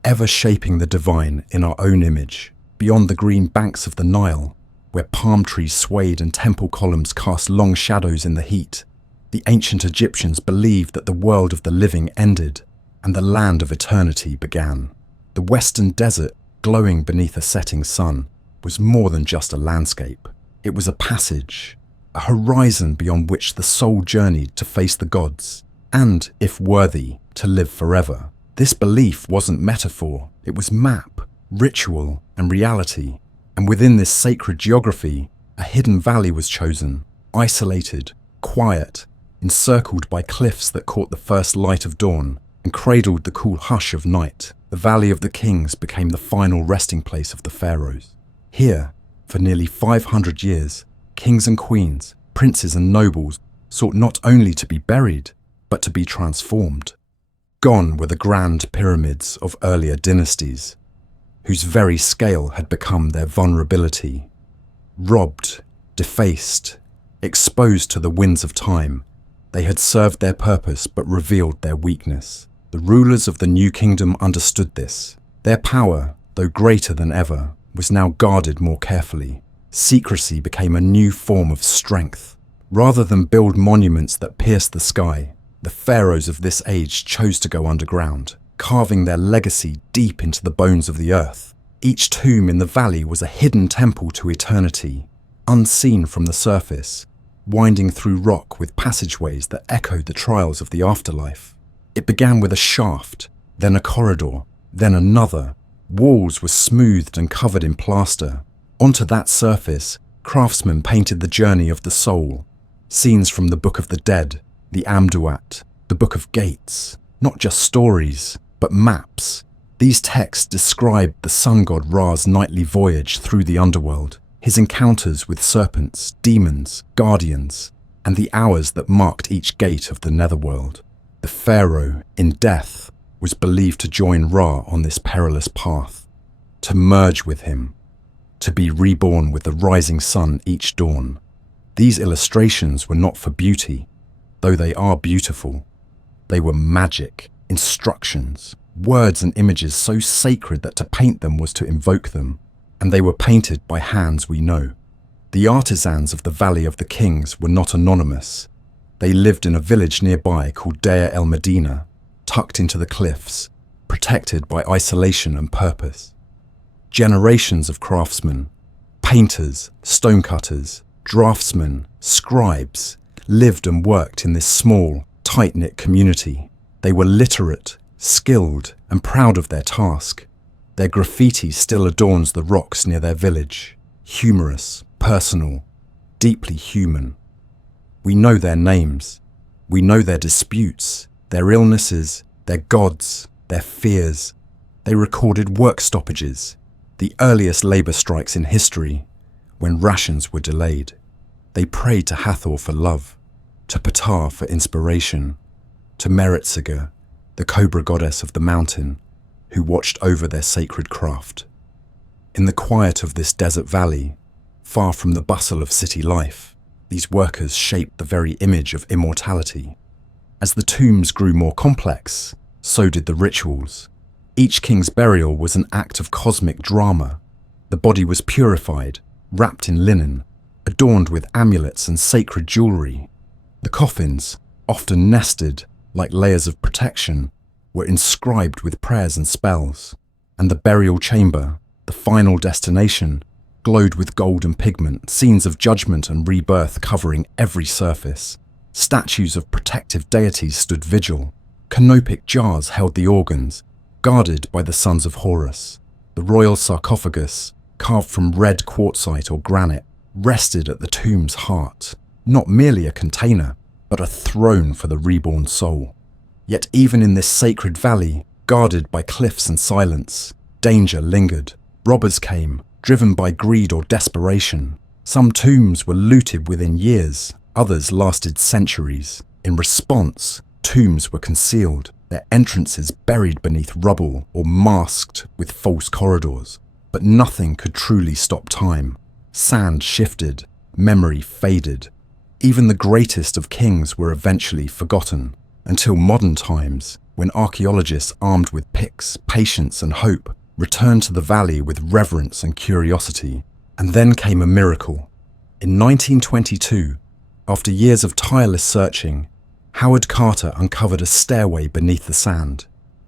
ever shaping the divine in our own image. Beyond the green banks of the Nile, where palm trees swayed and temple columns cast long shadows in the heat, the ancient Egyptians believed that the world of the living ended and the land of eternity began. The western desert, glowing beneath a setting sun, was more than just a landscape. It was a passage, a horizon beyond which the soul journeyed to face the gods, and, if worthy, to live forever. This belief wasn't metaphor, it was map, ritual, and reality. And within this sacred geography, a hidden valley was chosen, isolated, quiet, encircled by cliffs that caught the first light of dawn and cradled the cool hush of night. The Valley of the Kings became the final resting place of the pharaohs. Here, for nearly 500 years, kings and queens, princes and nobles sought not only to be buried, but to be transformed. Gone were the grand pyramids of earlier dynasties, whose very scale had become their vulnerability. Robbed, defaced, exposed to the winds of time, they had served their purpose but revealed their weakness. The rulers of the new kingdom understood this. Their power, though greater than ever, was now guarded more carefully. Secrecy became a new form of strength. Rather than build monuments that pierced the sky, the pharaohs of this age chose to go underground, carving their legacy deep into the bones of the earth. Each tomb in the valley was a hidden temple to eternity, unseen from the surface, winding through rock with passageways that echoed the trials of the afterlife. It began with a shaft, then a corridor, then another. Walls were smoothed and covered in plaster. Onto that surface, craftsmen painted the journey of the soul, scenes from the Book of the Dead, the Amduat, the Book of Gates, not just stories, but maps. These texts described the sun god Ra's nightly voyage through the underworld, his encounters with serpents, demons, guardians, and the hours that marked each gate of the netherworld. The pharaoh, in death, was believed to join Ra on this perilous path, to merge with him, to be reborn with the rising sun each dawn. These illustrations were not for beauty. though they are beautiful. They were magic, instructions, words and images so sacred that to paint them was to invoke them, and they were painted by hands we know. The artisans of the Valley of the Kings were not anonymous. They lived in a village nearby called Deir el Medina, tucked into the cliffs, protected by isolation and purpose. Generations of craftsmen, painters, stonecutters, draftsmen, scribes, lived and worked in this small, tight-knit community. They were literate, skilled, and proud of their task. Their graffiti still adorns the rocks near their village, humorous, personal, deeply human. We know their names. We know their disputes, their illnesses, their gods, their fears. They recorded work stoppages, the earliest labour strikes in history, when rations were delayed. They prayed to Hathor for love, to Ptah for inspiration, to Meretseger, the cobra goddess of the mountain, who watched over their sacred craft. In the quiet of this desert valley, far from the bustle of city life, these workers shaped the very image of immortality. As the tombs grew more complex, so did the rituals. Each king's burial was an act of cosmic drama. The body was purified, wrapped in linen, adorned with amulets and sacred jewelry. The coffins, often nested like layers of protection, were inscribed with prayers and spells, and the burial chamber, the final destination, glowed with golden pigment, scenes of judgment and rebirth covering every surface. Statues of protective deities stood vigil. Canopic jars held the organs, guarded by the sons of Horus. The royal sarcophagus, carved from red quartzite or granite, rested at the tomb's heart, not merely a container, but a throne for the reborn soul. Yet even in this sacred valley, guarded by cliffs and silence, danger lingered. Robbers came, driven by greed or desperation. Some tombs were looted within years, others lasted centuries. In response, tombs were concealed, their entrances buried beneath rubble or masked with false corridors. But nothing could truly stop time. Sand shifted, memory faded. Even the greatest of kings were eventually forgotten, until modern times, when archaeologists armed with picks, patience and hope returned to the valley with reverence and curiosity. And then came a miracle. In 1922, after years of tireless searching, Howard Carter uncovered a stairway beneath the sand.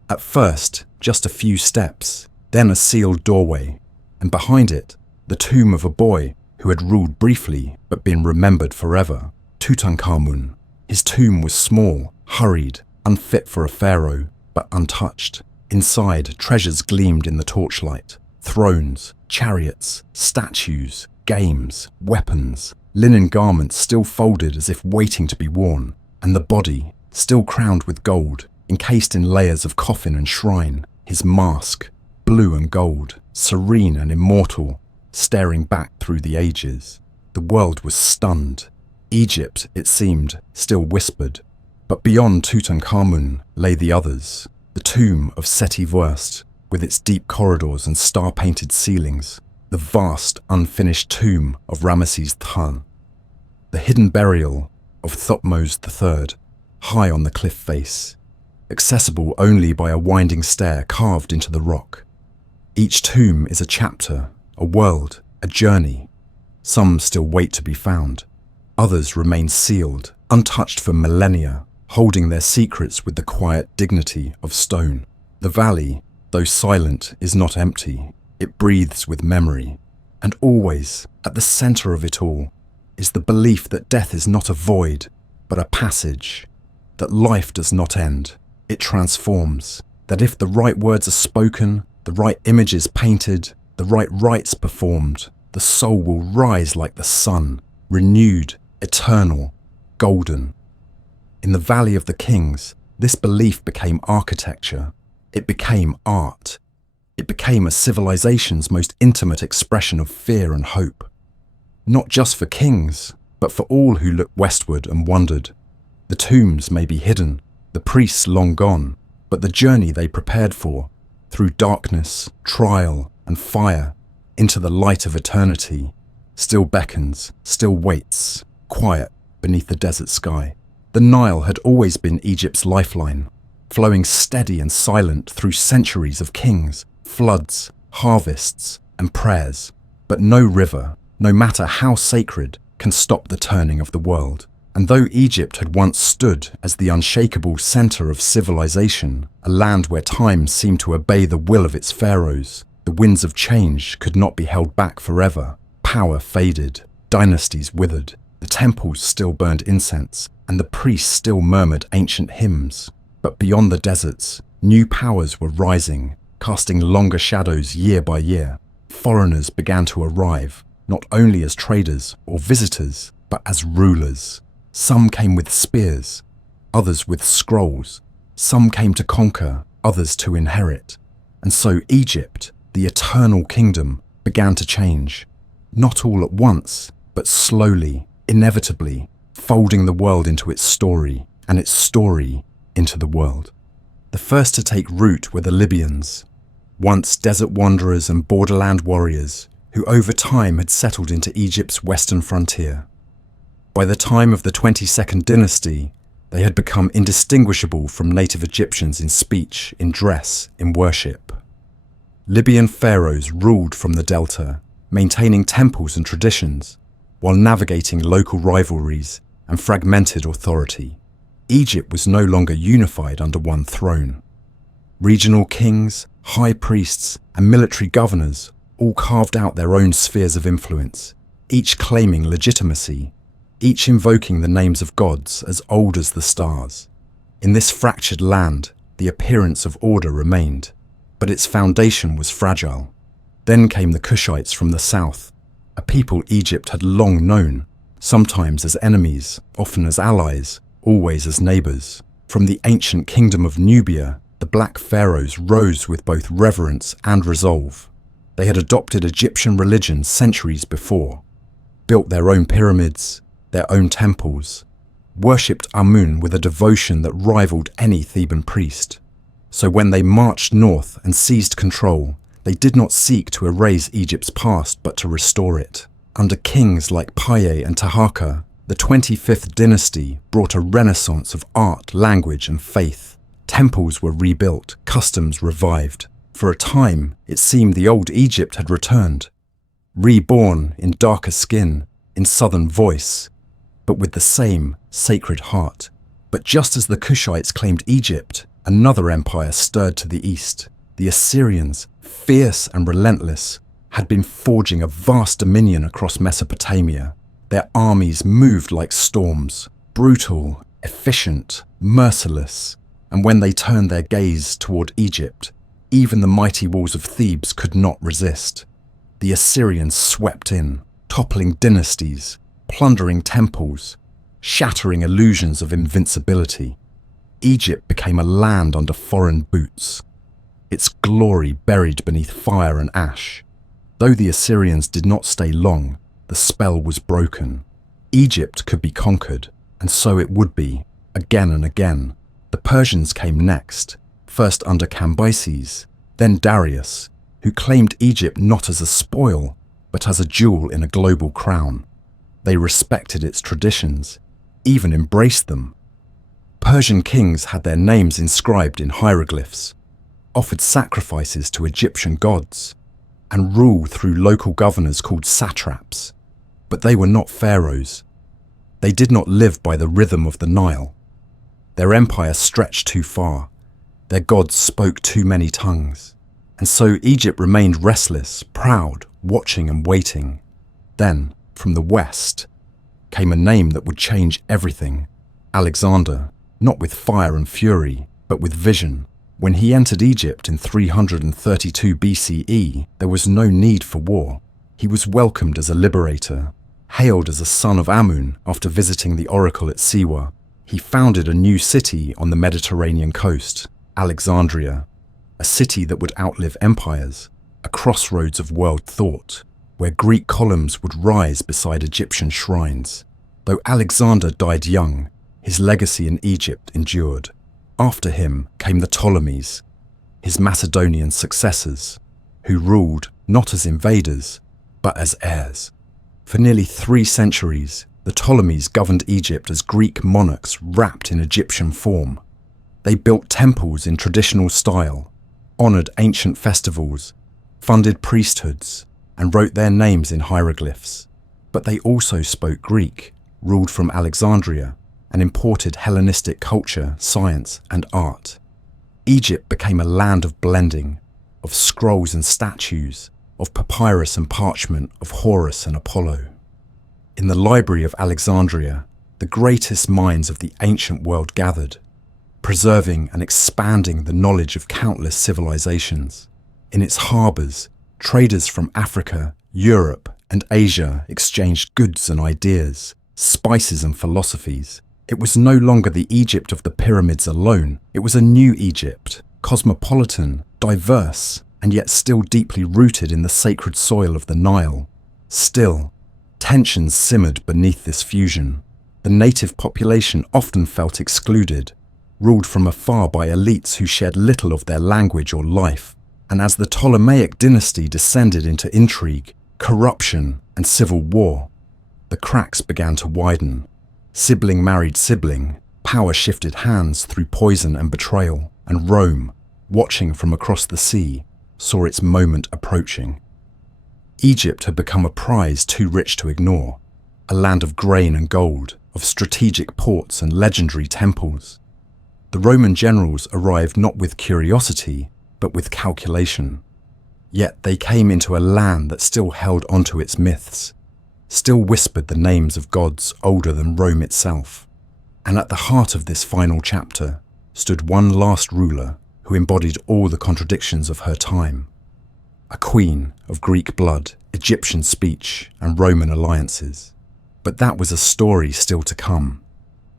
At first, just a few steps, then a sealed doorway, and behind it, the tomb of a boy who had ruled briefly but been remembered forever, Tutankhamun. His tomb was small, hurried, unfit for a pharaoh, but untouched. Inside, treasures gleamed in the torchlight. Thrones, chariots, statues, games, weapons, linen garments still folded as if waiting to be worn, and the body, still crowned with gold, encased in layers of coffin and shrine, his mask, blue and gold, serene and immortal, staring back through the ages. The world was stunned. Egypt, it seemed, still whispered. But beyond Tutankhamun lay the others, the tomb of Seti I, with its deep corridors and star-painted ceilings, the vast, unfinished tomb of Ramesses III, the hidden burial of Thutmose III, high on the cliff face, accessible only by a winding stair carved into the rock. Each tomb is a chapter, a world, a journey. Some still wait to be found. Others remain sealed, untouched for millennia, holding their secrets with the quiet dignity of stone. The valley, though silent, is not empty. It breathes with memory. And always, at the center of it all, is the belief that death is not a void, but a passage. That life does not end. It transforms. That if the right words are spoken, the right images painted, the right rites performed, the soul will rise like the sun, renewed, eternal, golden. In the Valley of the Kings, this belief became architecture. It became art. It became a civilization's most intimate expression of fear and hope. Not just for kings, but for all who looked westward and wondered. The tombs may be hidden, the priests long gone, but the journey they prepared for, through darkness, trial, and fire, into the light of eternity, still beckons, still waits, quiet beneath the desert sky. The Nile had always been Egypt's lifeline, flowing steady and silent through centuries of kings, floods, harvests, and prayers. But no river, no matter how sacred, can stop the turning of the world. And though Egypt had once stood as the unshakable center of civilization, a land where time seemed to obey the will of its pharaohs, the winds of change could not be held back forever. Power faded, dynasties withered, the temples still burned incense, and the priests still murmured ancient hymns. But beyond the deserts, new powers were rising, casting longer shadows year by year. Foreigners began to arrive, not only as traders or visitors, but as rulers. Some came with spears, others with scrolls. Some came to conquer, others to inherit. And so Egypt, the eternal kingdom, began to change. Not all at once, but slowly, inevitably, folding the world into its story, and its story into the world. The first to take root were the Libyans, once desert wanderers and borderland warriors, who over time had settled into Egypt's western frontier. By the time of the 22nd dynasty, they had become indistinguishable from native Egyptians in speech, in dress, in worship. Libyan pharaohs ruled from the delta, maintaining temples and traditions, while navigating local rivalries and fragmented authority. Egypt was no longer unified under one throne. Regional kings, high priests, and military governors all carved out their own spheres of influence, each claiming legitimacy, each invoking the names of gods as old as the stars. In this fractured land, the appearance of order remained, but its foundation was fragile. Then came the Kushites from the south, a people Egypt had long known, sometimes as enemies, often as allies, always as neighbors. From the ancient kingdom of Nubia, the black pharaohs rose with both reverence and resolve. They had adopted Egyptian religion centuries before, built their own pyramids, their own temples, worshipped Amun with a devotion that rivaled any Theban priest. So when they marched north and seized control, they did not seek to erase Egypt's past but to restore it. Under kings like Paye and Taharqa, the 25th dynasty brought a renaissance of art, language, and faith. Temples were rebuilt, customs revived. For a time, it seemed the old Egypt had returned, reborn in darker skin, in southern voice, but with the same sacred heart. But just as the Kushites claimed Egypt, another empire stirred to the east. The Assyrians, fierce and relentless, had been forging a vast dominion across Mesopotamia. Their armies moved like storms, brutal, efficient, merciless, and when they turned their gaze toward Egypt, even the mighty walls of Thebes could not resist. The Assyrians swept in, toppling dynasties, plundering temples, shattering illusions of invincibility. Egypt became a land under foreign boots, its glory buried beneath fire and ash. Though the Assyrians did not stay long, the spell was broken. Egypt could be conquered, and so it would be, again and again. The Persians came next, first under Cambyses, then Darius, who claimed Egypt not as a spoil, but as a jewel in a global crown. They respected its traditions, even embraced them. Persian kings had their names inscribed in hieroglyphs, offered sacrifices to Egyptian gods, and ruled through local governors called satraps. But they were not pharaohs. They did not live by the rhythm of the Nile. Their empire stretched too far. Their gods spoke too many tongues. And so Egypt remained restless, proud, watching and waiting. Then, from the west, came a name that would change everything. Alexander, not with fire and fury, but with vision. When he entered Egypt in 332 BCE, there was no need for war. He was welcomed as a liberator, hailed as a son of Amun after visiting the oracle at Siwa. He founded a new city on the Mediterranean coast, Alexandria, a city that would outlive empires, a crossroads of world thought, where Greek columns would rise beside Egyptian shrines. Though Alexander died young, his legacy in Egypt endured. After him came the Ptolemies, his Macedonian successors, who ruled not as invaders, but as heirs. For nearly 3 centuries, the The Ptolemies governed Egypt as Greek monarchs wrapped in Egyptian form. They built temples in traditional style, honoured ancient festivals, funded priesthoods, and wrote their names in hieroglyphs. But they also spoke Greek, ruled from Alexandria, and imported Hellenistic culture, science, and art. Egypt became a land of blending, of scrolls and statues, of papyrus and parchment, of Horus and Apollo. In the Library of Alexandria, the greatest minds of the ancient world gathered, preserving and expanding the knowledge of countless civilizations. In its harbours, traders from Africa, Europe, and Asia exchanged goods and ideas, spices and philosophies. It was no longer the Egypt of the pyramids alone. It was a new Egypt, cosmopolitan, diverse, and yet still deeply rooted in the sacred soil of the Nile. Still, tensions simmered beneath this fusion. The native population often felt excluded, ruled from afar by elites who shared little of their language or life. And as the Ptolemaic dynasty descended into intrigue, corruption, and civil war, the cracks began to widen. Sibling married sibling, power shifted hands through poison and betrayal, and Rome, watching from across the sea, saw its moment approaching. Egypt had become a prize too rich to ignore, a land of grain and gold, of strategic ports and legendary temples. The Roman generals arrived not with curiosity, but with calculation. Yet they came into a land that still held onto its myths, still whispered the names of gods older than Rome itself. And at the heart of this final chapter stood one last ruler who embodied all the contradictions of her time. A queen of Greek blood, Egyptian speech, and Roman alliances. But that was a story still to come.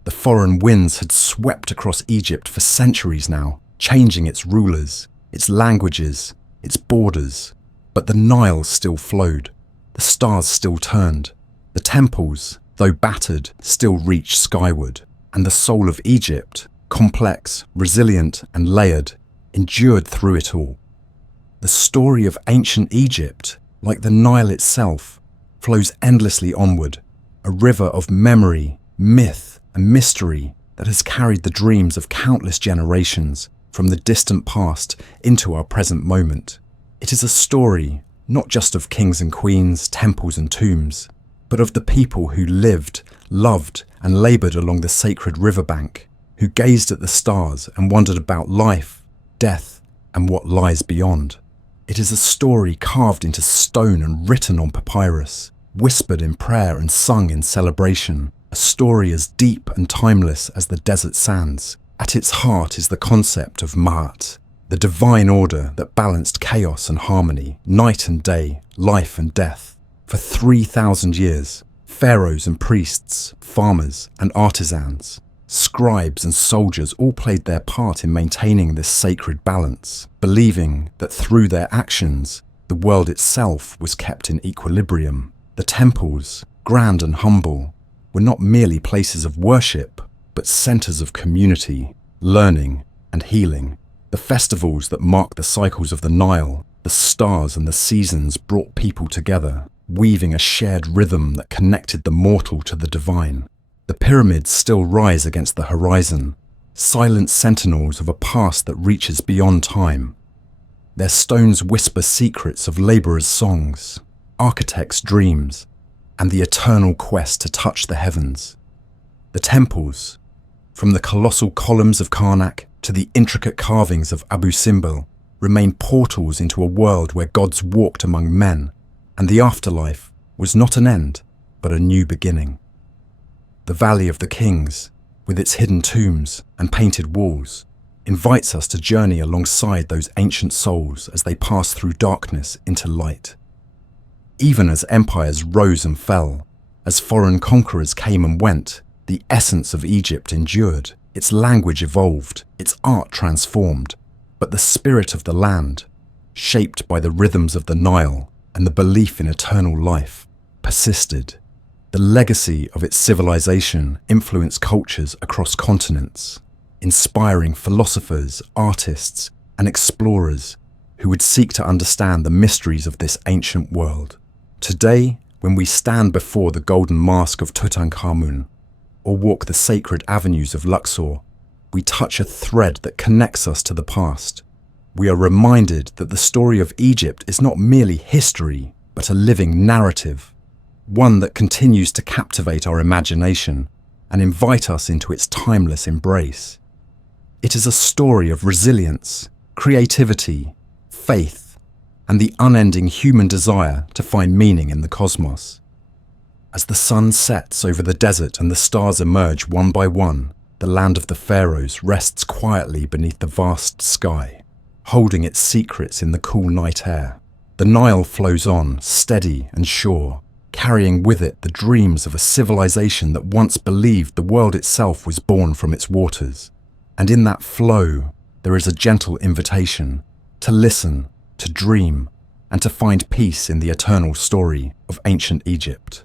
The foreign winds had swept across Egypt for centuries now, changing its rulers, its languages, its borders. But the Nile still flowed. The stars still turned. The temples, though battered, still reached skyward. And the soul of Egypt, complex, resilient, and layered, endured through it all. The story of ancient Egypt, like the Nile itself, flows endlessly onward, a river of memory, myth, and mystery that has carried the dreams of countless generations from the distant past into our present moment. It is a story not just of kings and queens, temples and tombs, but of the people who lived, loved, and laboured along the sacred riverbank, who gazed at the stars and wondered about life, death, and what lies beyond. It is a story carved into stone and written on papyrus, whispered in prayer and sung in celebration, a story as deep and timeless as the desert sands. At its heart is the concept of Ma'at, the divine order that balanced chaos and harmony, night and day, life and death. For 3,000 years, pharaohs and priests, farmers and artisans, scribes and soldiers all played their part in maintaining this sacred balance, believing that through their actions, the world itself was kept in equilibrium. The temples, grand and humble, were not merely places of worship, but centers of community, learning, and healing. The festivals that marked the cycles of the Nile, the stars and the seasons brought people together, weaving a shared rhythm that connected the mortal to the divine. The pyramids still rise against the horizon, silent sentinels of a past that reaches beyond time. Their stones whisper secrets of laborers' songs, architects' dreams, and the eternal quest to touch the heavens. The temples, from the colossal columns of Karnak to the intricate carvings of Abu Simbel, remain portals into a world where gods walked among men, and the afterlife was not an end, but a new beginning. The Valley of the Kings, with its hidden tombs and painted walls, invites us to journey alongside those ancient souls as they pass through darkness into light. Even as empires rose and fell, as foreign conquerors came and went, the essence of Egypt endured, its language evolved, its art transformed, but the spirit of the land, shaped by the rhythms of the Nile and the belief in eternal life, persisted. The legacy of its civilization influenced cultures across continents, inspiring philosophers, artists, and explorers who would seek to understand the mysteries of this ancient world. Today, When we stand before the golden mask of Tutankhamun, or walk the sacred avenues of Luxor, we touch a thread that connects us to the past. We are reminded that the story of Egypt is not merely history, but a living narrative, one that continues to captivate our imagination and invite us into its timeless embrace. It is a story of resilience, creativity, faith, and the unending human desire to find meaning in the cosmos. As the sun sets over the desert and the stars emerge one by one, the land of the pharaohs rests quietly beneath the vast sky, holding its secrets in the cool night air. The Nile flows on, steady and sure, carrying with it the dreams of a civilization that once believed the world itself was born from its waters. And in that flow, there is a gentle invitation to listen, to dream, and to find peace in the eternal story of ancient Egypt.